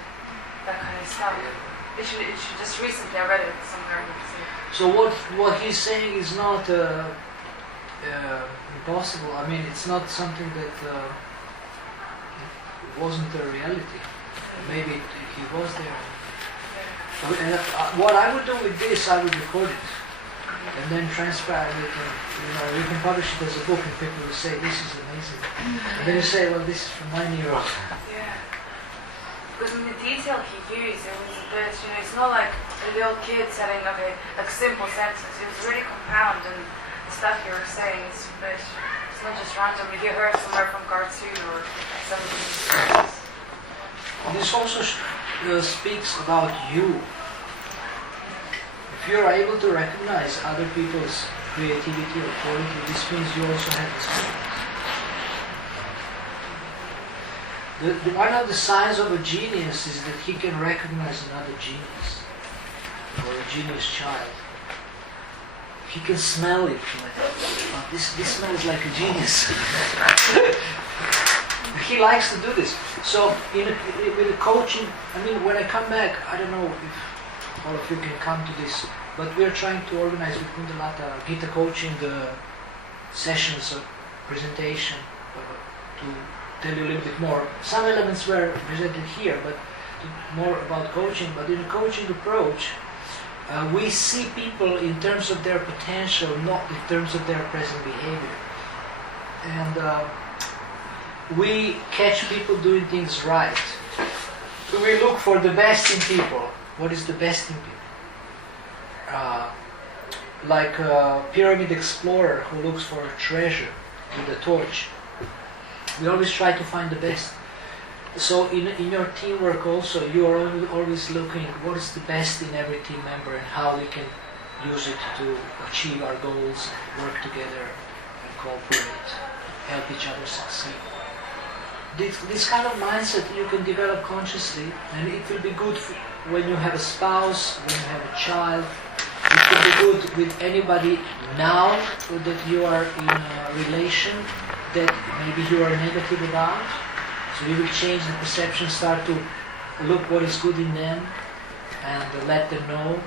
that kind of stuff. It should just recently I read it somewhere. So what he's saying is not impossible. I mean, it's not something that wasn't a reality. Maybe he was there. And what I would do with this, I would record it and then transcribe it, and you can publish it as a book, and people will say, this is amazing. And then you say, well, this is from 9-year-old. Yeah. Because in the detail he used, it was a bit, it's not like a little kid saying, like simple sentences. It was really compound, and the stuff you were saying is a bit, it's not just randomly. You heard somewhere from cartoon or something. This also speaks about you. If you are able to recognize other people's creativity or quality, this means you also have this quality. One of the signs of a genius is that he can recognize another genius or a genius child. He can smell it. Like, this smells like a genius. He likes to do this. So with the coaching, when I come back, I don't know if all of you can come to this, but we're trying to organize with Kundalata Gita coaching sessions of presentation to tell you a little bit more. Some elements were presented here, but more about coaching. But in the coaching approach, we see people in terms of their potential, not in terms of their present behavior. And we catch people doing things right. We look for the best in people. What is the best in people? Like a pyramid explorer who looks for a treasure with a torch. We always try to find the best. So in your teamwork also, you are always looking what is the best in every team member and how we can use it to achieve our goals, work together and cooperate, help each other succeed. This kind of mindset you can develop consciously, and it will be good when you have a spouse, when you have a child. It will be good with anybody now that you are in a relation that maybe you are negative about. So you will change the perception, start to look what is good in them and let them know.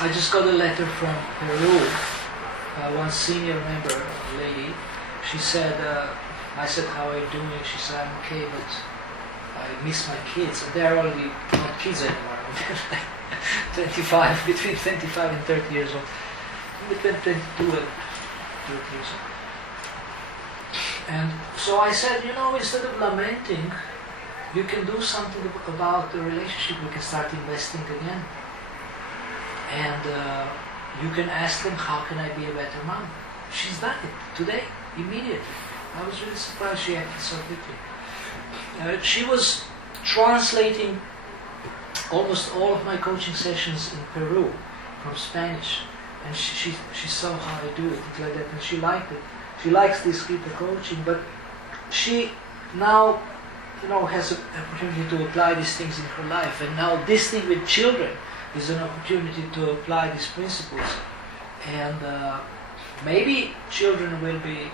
I just got a letter from Peru. One senior member, a lady, she said, I said, how are you doing? She said, I'm okay, but I miss my kids. And they're already not kids anymore. 25, between 25 and 30 years old. Between 22 and 30 years old. And so I said, instead of lamenting, you can do something about the relationship. We can start investing again. And you can ask them, how can I be a better mom? She's done it today, immediately. I was really surprised she acted so quickly. She was translating almost all of my coaching sessions in Peru from Spanish. And she saw how I do it, things like that, and she liked it. She likes this Gita coaching, but she now, has an opportunity to apply these things in her life. And now this thing with children is an opportunity to apply these principles. And maybe children will be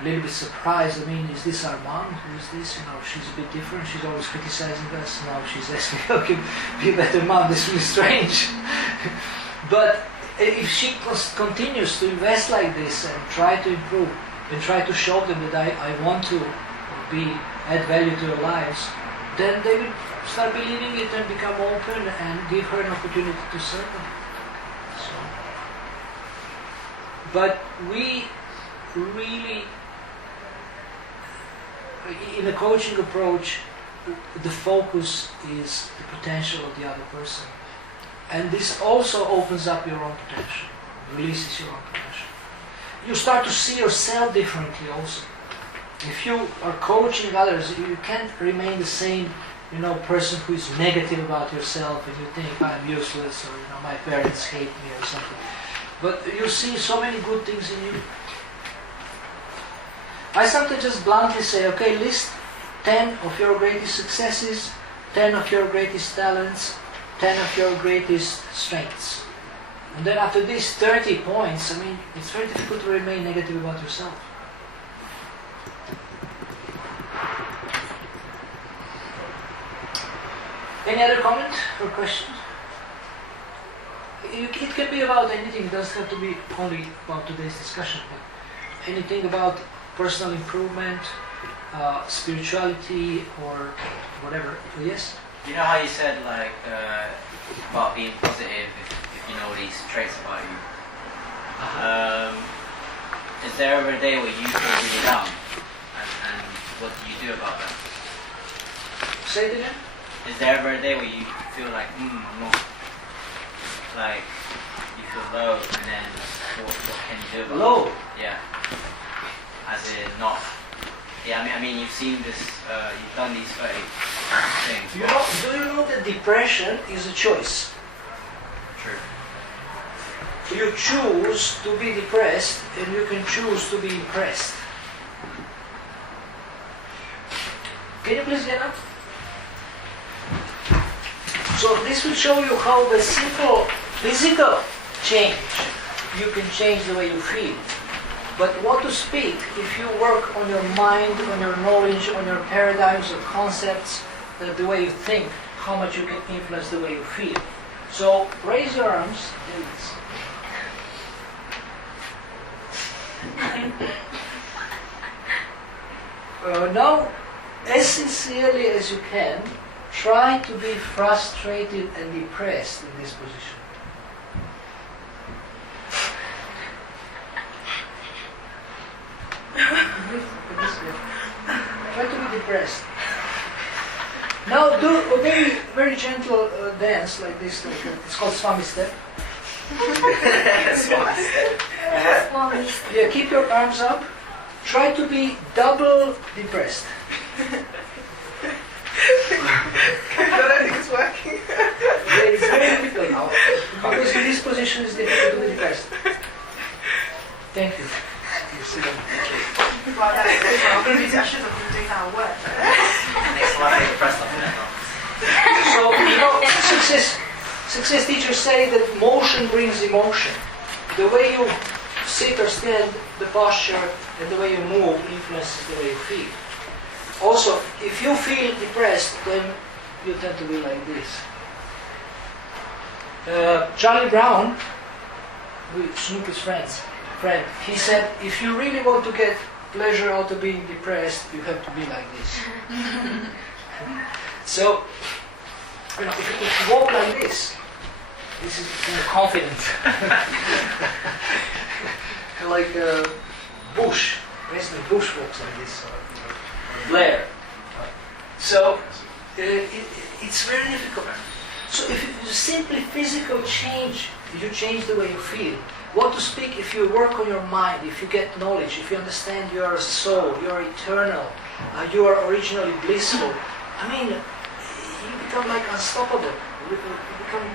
a little bit surprised. I mean, is this our mom? Who is this? She's a bit different. She's always criticizing us. Now she's asking, how can be a better mom? This is strange. But if she continues to invest like this and try to improve and try to show them that I want to add value to their lives, then they will start believing it and become open and give her an opportunity to serve them. But we really, in a coaching approach, the focus is the potential of the other person. And this also opens up your own potential, releases your own potential. You start to see yourself differently also. If you are coaching others, you can't remain the same, person who is negative about yourself and you think I'm useless or my parents hate me or something. But you see so many good things in you. I sometimes just bluntly say, okay, list 10 of your greatest successes, 10 of your greatest talents, 10 of your greatest strengths. And then after these 30 points, it's very difficult to remain negative about yourself. Any other comment or question? It can be about anything. It doesn't have to be only about today's discussion, but anything about personal improvement, spirituality, or whatever. Yes? You know how you said about being positive if you know these traits about you? Is there ever a day where you feel really down? And what do you do about that? Say it again? Is there ever a day where you feel like, I'm not, you feel low, and then what can you do about it? Low? Yeah. As in not... Yeah, I mean, you've seen this, you've done these 30 things. Do you know that depression is a choice? True. You choose to be depressed and you can choose to be impressed. Can you please get up? So this will show you how the simple physical change, you can change the way you feel. But what to speak, if you work on your mind, on your knowledge, on your paradigms or concepts, the way you think, how much you can influence the way you feel. So raise your arms. Now, as sincerely as you can, try to be frustrated and depressed in this position. depressed. Now do a very, very gentle dance like this. It's called Swami step. Yeah, keep your arms up. Try to be double depressed. I don't think it's working. Yeah, it's very difficult now. Because in this position it's difficult to be depressed. Thank you. You sit down. Well, that's good. I'm going to be doing that at work. Next one, I depressed on that. So, you know, success teachers say that motion brings emotion. The way you sit or stand, the posture, and the way you move influences the way you feel. Also, if you feel depressed, then you tend to be like this. Charlie Brown, Snoopy's friend, he said, if you really want to get pleasure out of being depressed, you have to be like this. So, you know, if you walk like this is kind of confident. Like Bush, President Bush walks like this, or Blair. So, it's very difficult. So if you simply physical change, you change the way you feel. What to speak if you work on your mind, if you get knowledge, if you understand you are a soul, you are eternal, you are originally blissful. I mean, you become like unstoppable. You become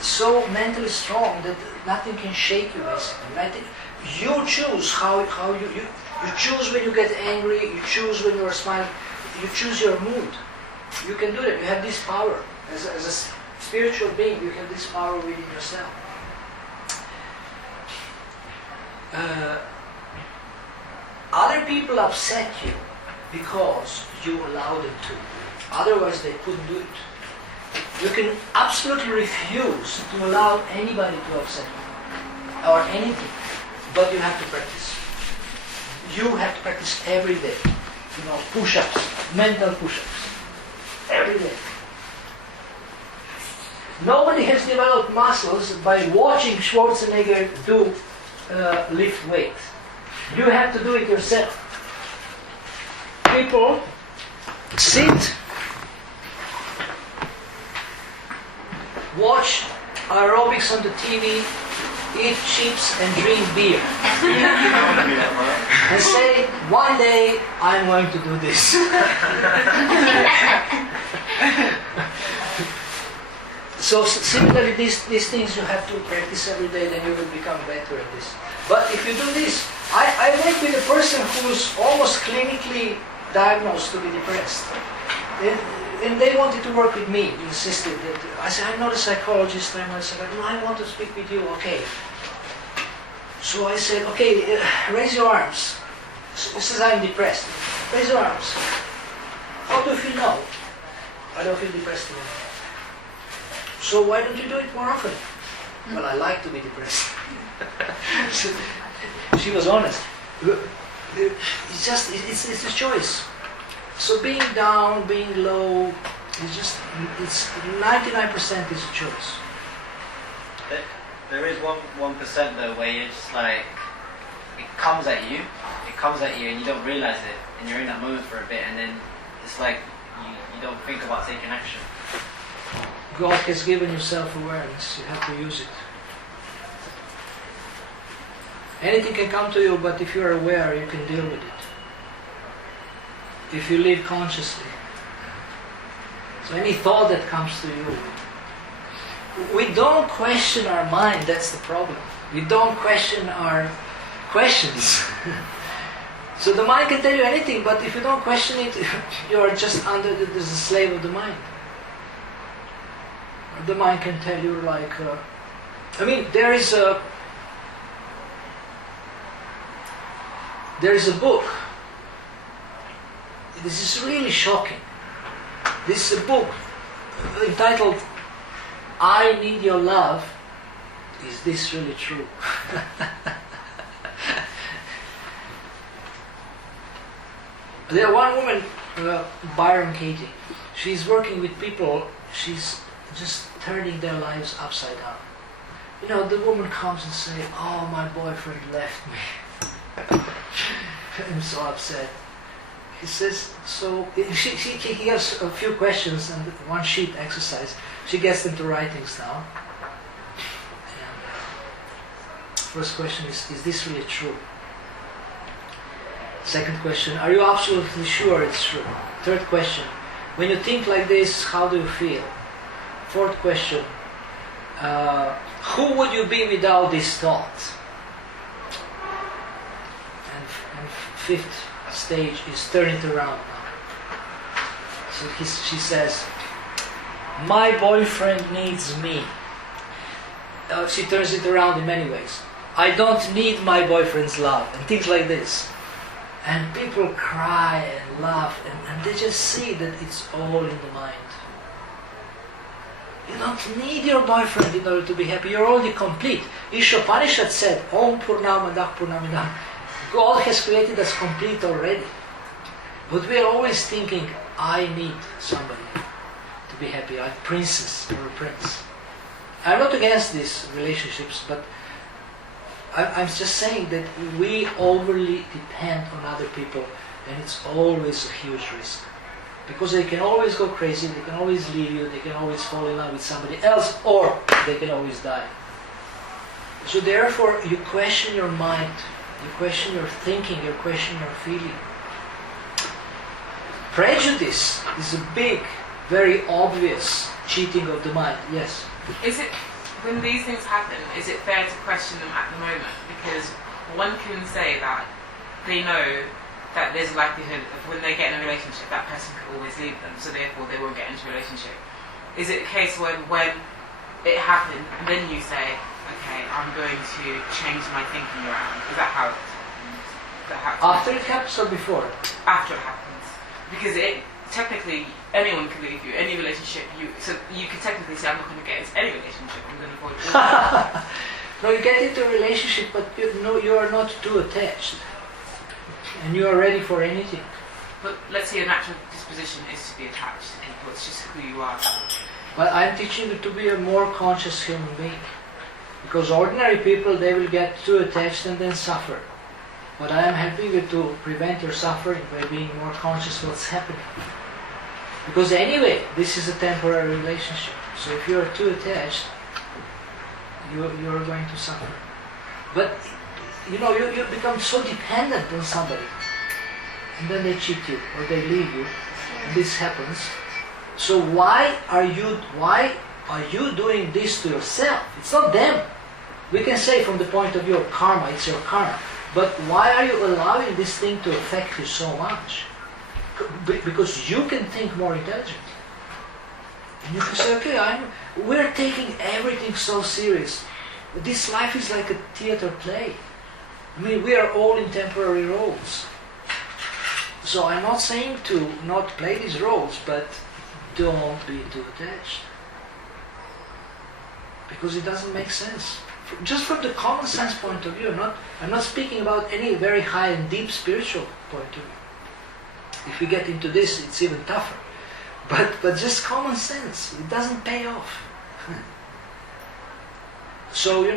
so mentally strong that nothing can shake you, basically. Right? You choose how you choose when you get angry, you choose when you are smiling, you choose your mood. You can do that. You have this power. As a spiritual being, you have this power within yourself. Other people upset you because you allow them to. Otherwise, they couldn't do it. You can absolutely refuse to allow anybody to upset you or anything, but you have to practice. You have to practice every day. You know, push-ups, mental push-ups, every day. Nobody has developed muscles by watching Schwarzenegger do lift weights. You have to do it yourself. People sit, watch aerobics on the TV, eat chips and drink beer. And say, one day I'm going to do this. So similarly, these things you have to practice every day, then you will become better at this. But if you do this, I work with a person who's almost clinically diagnosed to be depressed. And they wanted to work with me, insisted that, I said, I'm not a psychologist, I'm not a psychologist. No, I want to speak with you, okay. So I said, okay, raise your arms. He says, I'm depressed. Raise your arms. How do you feel now? I don't feel depressed anymore. So why don't you do it more often? Well, I like to be depressed. She was honest. It's just, it's a choice. So being down, being low, it's 99% is a choice. There is 1% though where you're just like, it comes at you and you don't realize it, and you're in that moment for a bit, and then it's like you don't think about taking action. God has given you self-awareness, you have to use it. Anything can come to you, but if you're aware, you can deal with it. If you live consciously. So any thought that comes to you, we don't question our mind, that's the problem. We don't question our questions. So the mind can tell you anything, but if you don't question it, you're just the slave of the mind. The mind can tell you like, there is a book. This is really shocking. This is a book entitled, I Need Your Love. Is this really true? There one woman, Byron Katie, she's working with people, she's just turning their lives upside down. You know, the woman comes and says, oh, my boyfriend left me. I'm so upset. he says, so he has a few questions and one sheet exercise. She gets them to write things down. And, first question is this really true? Second question, are you absolutely sure it's true? Third question, when you think like this, how do you feel? Fourth question, who would you be without this thought? And fifth stage is turn it around now. So she says, my boyfriend needs me. She turns it around in many ways. I don't need my boyfriend's love, and things like this. And people cry and laugh, and they just see that it's all in the mind. You don't need your boyfriend in order to be happy. You're already complete. Ishopanishad said, Om Purnamadah Purnamidam. God has created us complete already. But we are always thinking, I need somebody to be happy, like a princess or a prince. I'm not against these relationships, but I'm just saying that we overly depend on other people, and it's always a huge risk. Because they can always go crazy, they can always leave you, they can always fall in love with somebody else, or they can always die. So therefore, you question your mind, you question your thinking, you question your feeling. Prejudice is a big, very obvious cheating of the mind. Yes? Is it, when these things happen, is it fair to question them at the moment? Because one can say that they know that there's a likelihood of when they get in a relationship, that person could always leave them, so therefore they won't get into a relationship. Is it a case when it happened, and then you say, okay, I'm going to change my thinking around? Is that how After it happens or before? After it happens. Because technically, anyone can leave you, any relationship, so you could technically say, I'm not going to get into any relationship, I'm going to avoid all. No, you get into a relationship, but you are not too attached. And you are ready for anything. But let's say your natural disposition is to be attached to people, it's just who you are. But I'm teaching you to be a more conscious human being. Because ordinary people, they will get too attached and then suffer. But I am helping you to prevent your suffering by being more conscious of what's happening. Because anyway, this is a temporary relationship. So if you are too attached, you're going to suffer. But you become so dependent on somebody, and then they cheat you or they leave you, and this happens. So why are you doing this to yourself? It's not them. We can say from the point of view of karma, it's your karma. But why are you allowing this thing to affect you so much? Because you can think more intelligently. And you can say, okay, we're taking everything so serious. This life is like a theater play. I mean, we are all in temporary roles. So I'm not saying to not play these roles, but don't be too attached. Because it doesn't make sense. Just from the common sense point of view, I'm not speaking about any very high and deep spiritual point of view. If we get into this, it's even tougher. But just common sense, it doesn't pay off. So, we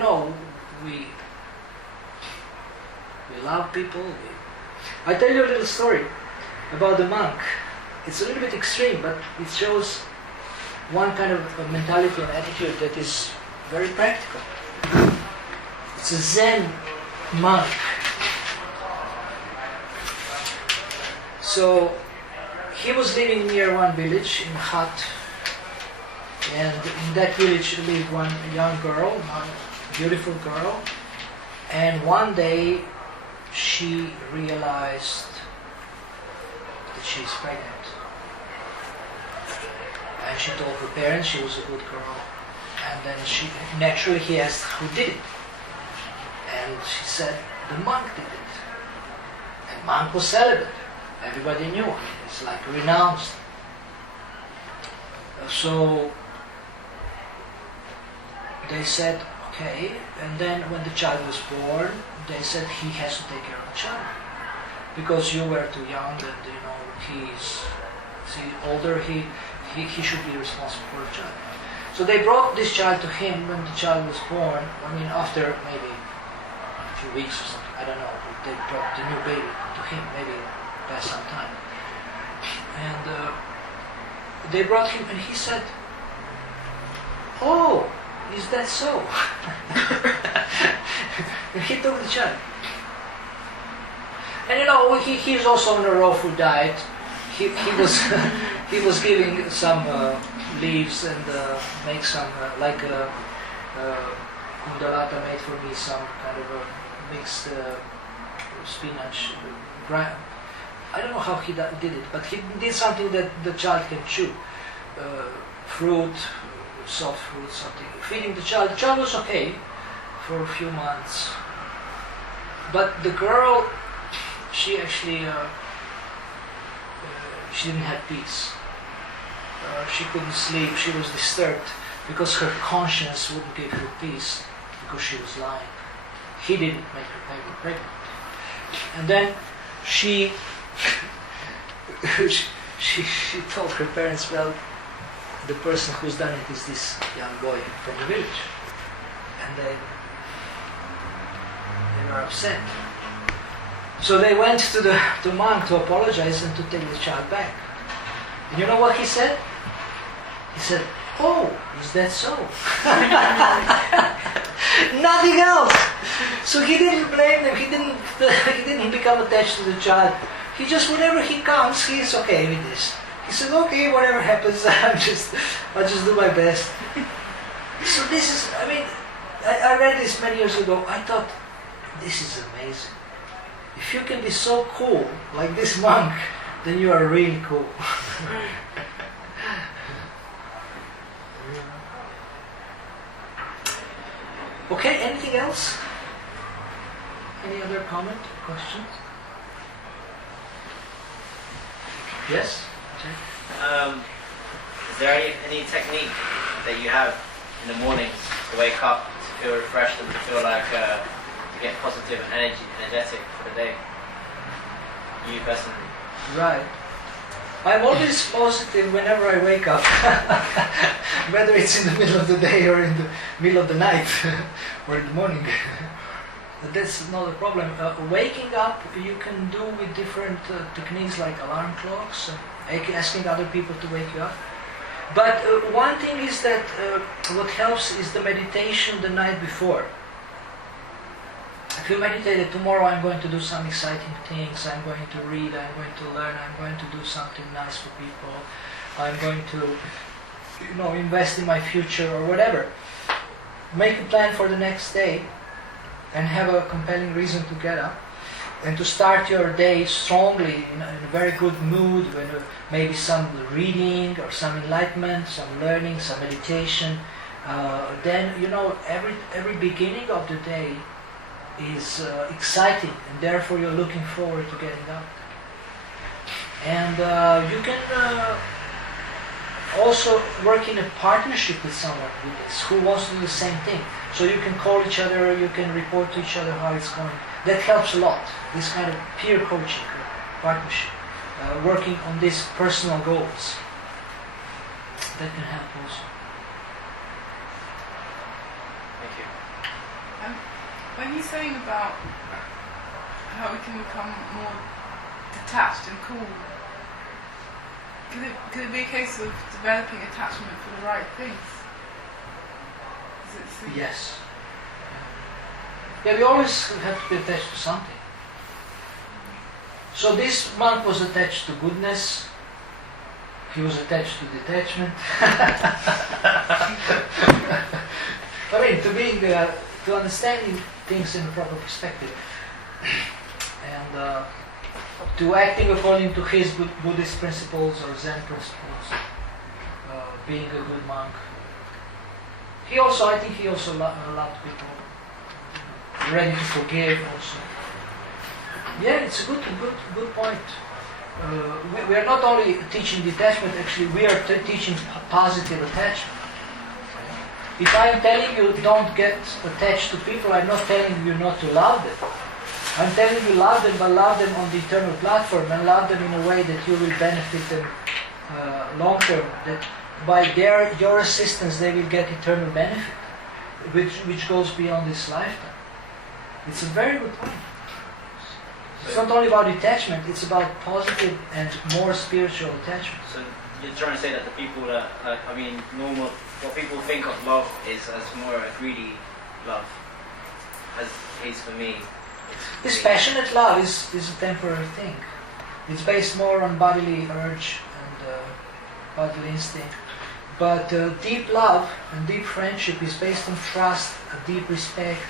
love people. I tell you a little story about the monk. It's a little bit extreme, but it shows one kind of a mentality and attitude that is very practical. It's a Zen monk. So he was living near one village in a hut, and in that village lived one young girl, one beautiful girl, and one day she realized that she's pregnant. And she told her parents she was a good girl. And then he asked who did it. And she said, the monk did it. And monk was celibate. Everybody knew him. It's like renounced. So they said, okay. And then when the child was born, they said he has to take care of the child. Because you were too young and he's older, he should be responsible for the child. So they brought this child to him when the child was born. After maybe a few weeks or something, I don't know. They brought the new baby to him, maybe by some time. And they brought him, and he said, "Oh, is that so?" And he took the child. And you know, he's also on a raw food diet. He was he was giving some leaves and make some like kundalata made for me, some kind of a mixed spinach. I don't know how he did it, but he did something that the child can chew. Fruit, soft fruit, something. Feeding the child. The child was okay for a few months. But the girl, she actually, she didn't have peace. She couldn't sleep. She was disturbed because her conscience wouldn't give her peace because she was lying. He didn't make her pregnant. And then she told her parents, well, the person who's done it is this young boy from the village. And they were upset. So they went to the monk to apologize and to take the child back. And you know what he said? He said, "Oh, is that so?" Nothing else. So he didn't blame them. He didn't become attached to the child. He just, whenever he comes, he's okay with this. He said, "Okay, whatever happens, I'll just do my best." So this is, I mean, I read this many years ago. I thought, this is amazing. If you can be so cool like this monk, then you are really cool. Okay, anything else? Any other comment, questions? Yes? Okay. Is there any technique that you have in the mornings to wake up, to feel refreshed and to feel like to get positive and energetic for the day? You personally? Right. I'm always positive whenever I wake up, whether it's in the middle of the day or in the middle of the night or in the morning. That's not a problem. Waking up you can do with different techniques like alarm clocks, asking other people to wake you up. But one thing is that what helps is the meditation the night before. If you meditate that tomorrow I'm going to do some exciting things, I'm going to read, I'm going to learn, I'm going to do something nice for people, I'm going to, invest in my future or whatever. Make a plan for the next day and have a compelling reason to get up and to start your day strongly in a very good mood, with maybe some reading or some enlightenment, some learning, some meditation. Then every beginning of the day is exciting, and therefore you're looking forward to getting up. And you can also work in a partnership with someone with this who wants to do the same thing. So you can call each other, you can report to each other how it's going. That helps a lot. This kind of peer coaching, partnership, working on these personal goals. That can help also. Thank you. When you're saying about how we can become more detached and cool, could it be a case of developing attachment for the right things? Yes. Yeah, we always have to be attached to something. So this monk was attached to goodness. He was attached to detachment. I mean, to understanding things in a proper perspective, and to acting according to his Buddhist principles or Zen principles, being a good monk. I think he also loved people, ready to forgive also. Yeah, it's a good point. We are not only teaching detachment, actually we are teaching positive attachment. If I am telling you don't get attached to people, I'm not telling you not to love them. I'm telling you love them, but love them on the eternal platform, and love them in a way that you will benefit them long term. That by your assistance they will get eternal benefit, which goes beyond this lifetime. It's a very good point. It's not only about detachment, it's about positive and more spiritual attachment. So you're trying to say that the people that, normal, what people think of love is as more a greedy love, as is for me. This passionate love is a temporary thing. It's based more on bodily urge and bodily instinct. But deep love and deep friendship is based on trust, a deep respect,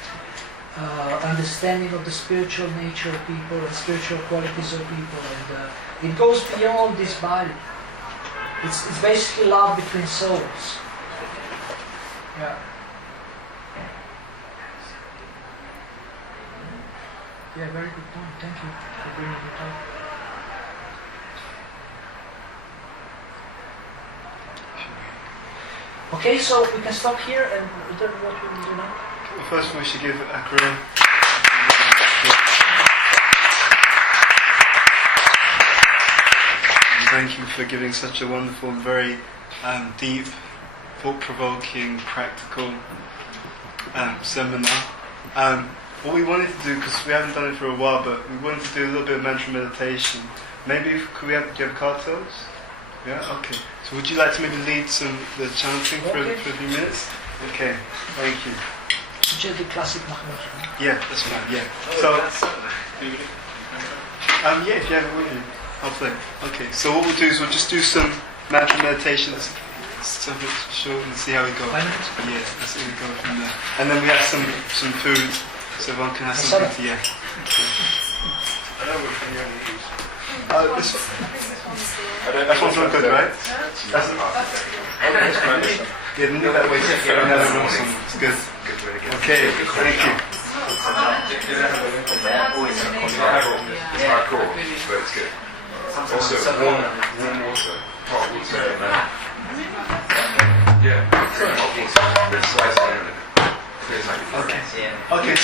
understanding of the spiritual nature of people and spiritual qualities of people, and it goes beyond this body. It's basically love between souls. Yeah. Yeah, very good point. Thank you for bringing it up. Okay, so we can stop here, and what we will do now? Well, first we should give Akram. Thank you for giving such a wonderful, very deep, thought-provoking, practical seminar. What we wanted to do, because we haven't done it for a while, but we wanted to do a little bit of mantra meditation. Maybe do you have cartels? Yeah. Okay. So would you like to maybe lead the chanting for a few minutes? Okay. Thank you. Just the classic Mahmoud. Yeah, that's fine. Yeah. So. Yeah, if you have it with you, I'll play. Okay. So what we'll do is we'll just do some mantra meditations, something short, and see how we go. Yeah. Let's see how we go from there. And then we have some food, so everyone can have something to eat. I know which one you're going to use. This one. That one's not good, right? That's yeah, move that way. It's good. Okay, thank you. It's hardcore, but it's good. Also, warm water, hot water. Yeah, hot water with spice in it. Okay. Okay.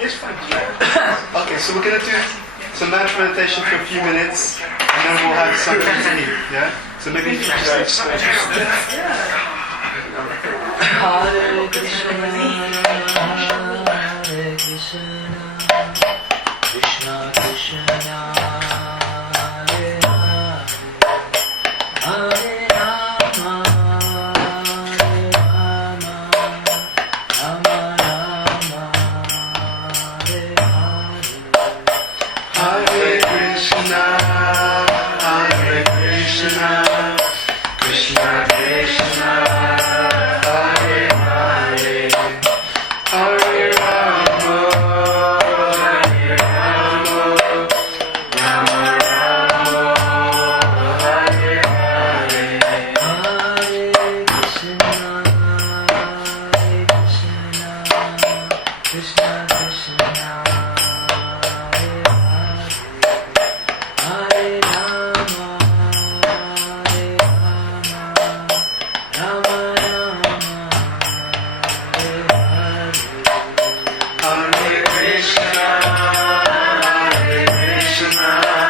Yes, fine. Okay, so we're going to do some mantra meditation for a few minutes, and then we'll have something to eat. Yeah. So maybe you can just Hare Krishna, Hare Krishna, Krishna Krishna, Hare Hare, Hare Rama, Hare Rama, Rama Rama, Hare Hare, Hare Krishna, Hare Krishna, Krishna Krishna, Hare Hare, Hare Rama, Hare Rama, Rama Rama, Hare Hare, Hare Krishna, Hare Krishna, Krishna Krishna, Hare Hare, Hare Rama, Hare Rama, Rama Rama, Hare Hare, Hare Krishna, Hare Krishna,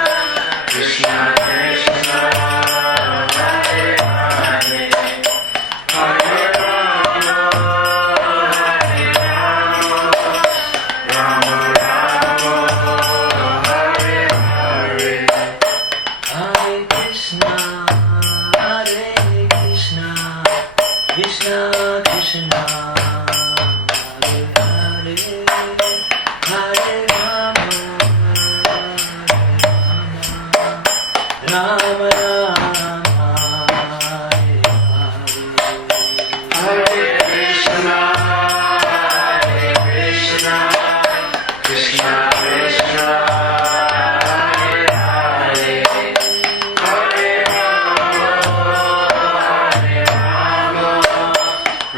Krishna Krishna, Hare Hare, Hare Rama, Hare Rama, Rama Rama, Hare Hare, Hare Krishna, Hare Krishna, Krishna Krishna, Hare Hare, Hare Rama, Hare Rama, Rama Rama, Hare Hare, Hare Krishna, Hare Krishna, Krishna Krishna, Hare Hare, Hare Rama, Hare Rama,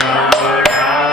Rama Rama,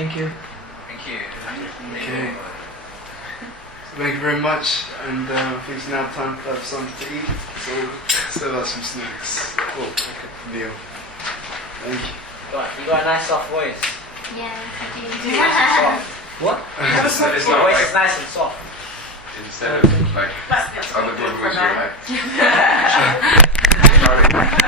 Thank you. Thank you. Okay. So thank you very much, and I think it's now time to have something to eat. So still have some snacks. Oh, like a meal. Thank you. You got a nice soft voice. Yeah, I do. Soft. What? It's Your not voice like is nice and soft. instead of like That's other good brothers for who are like.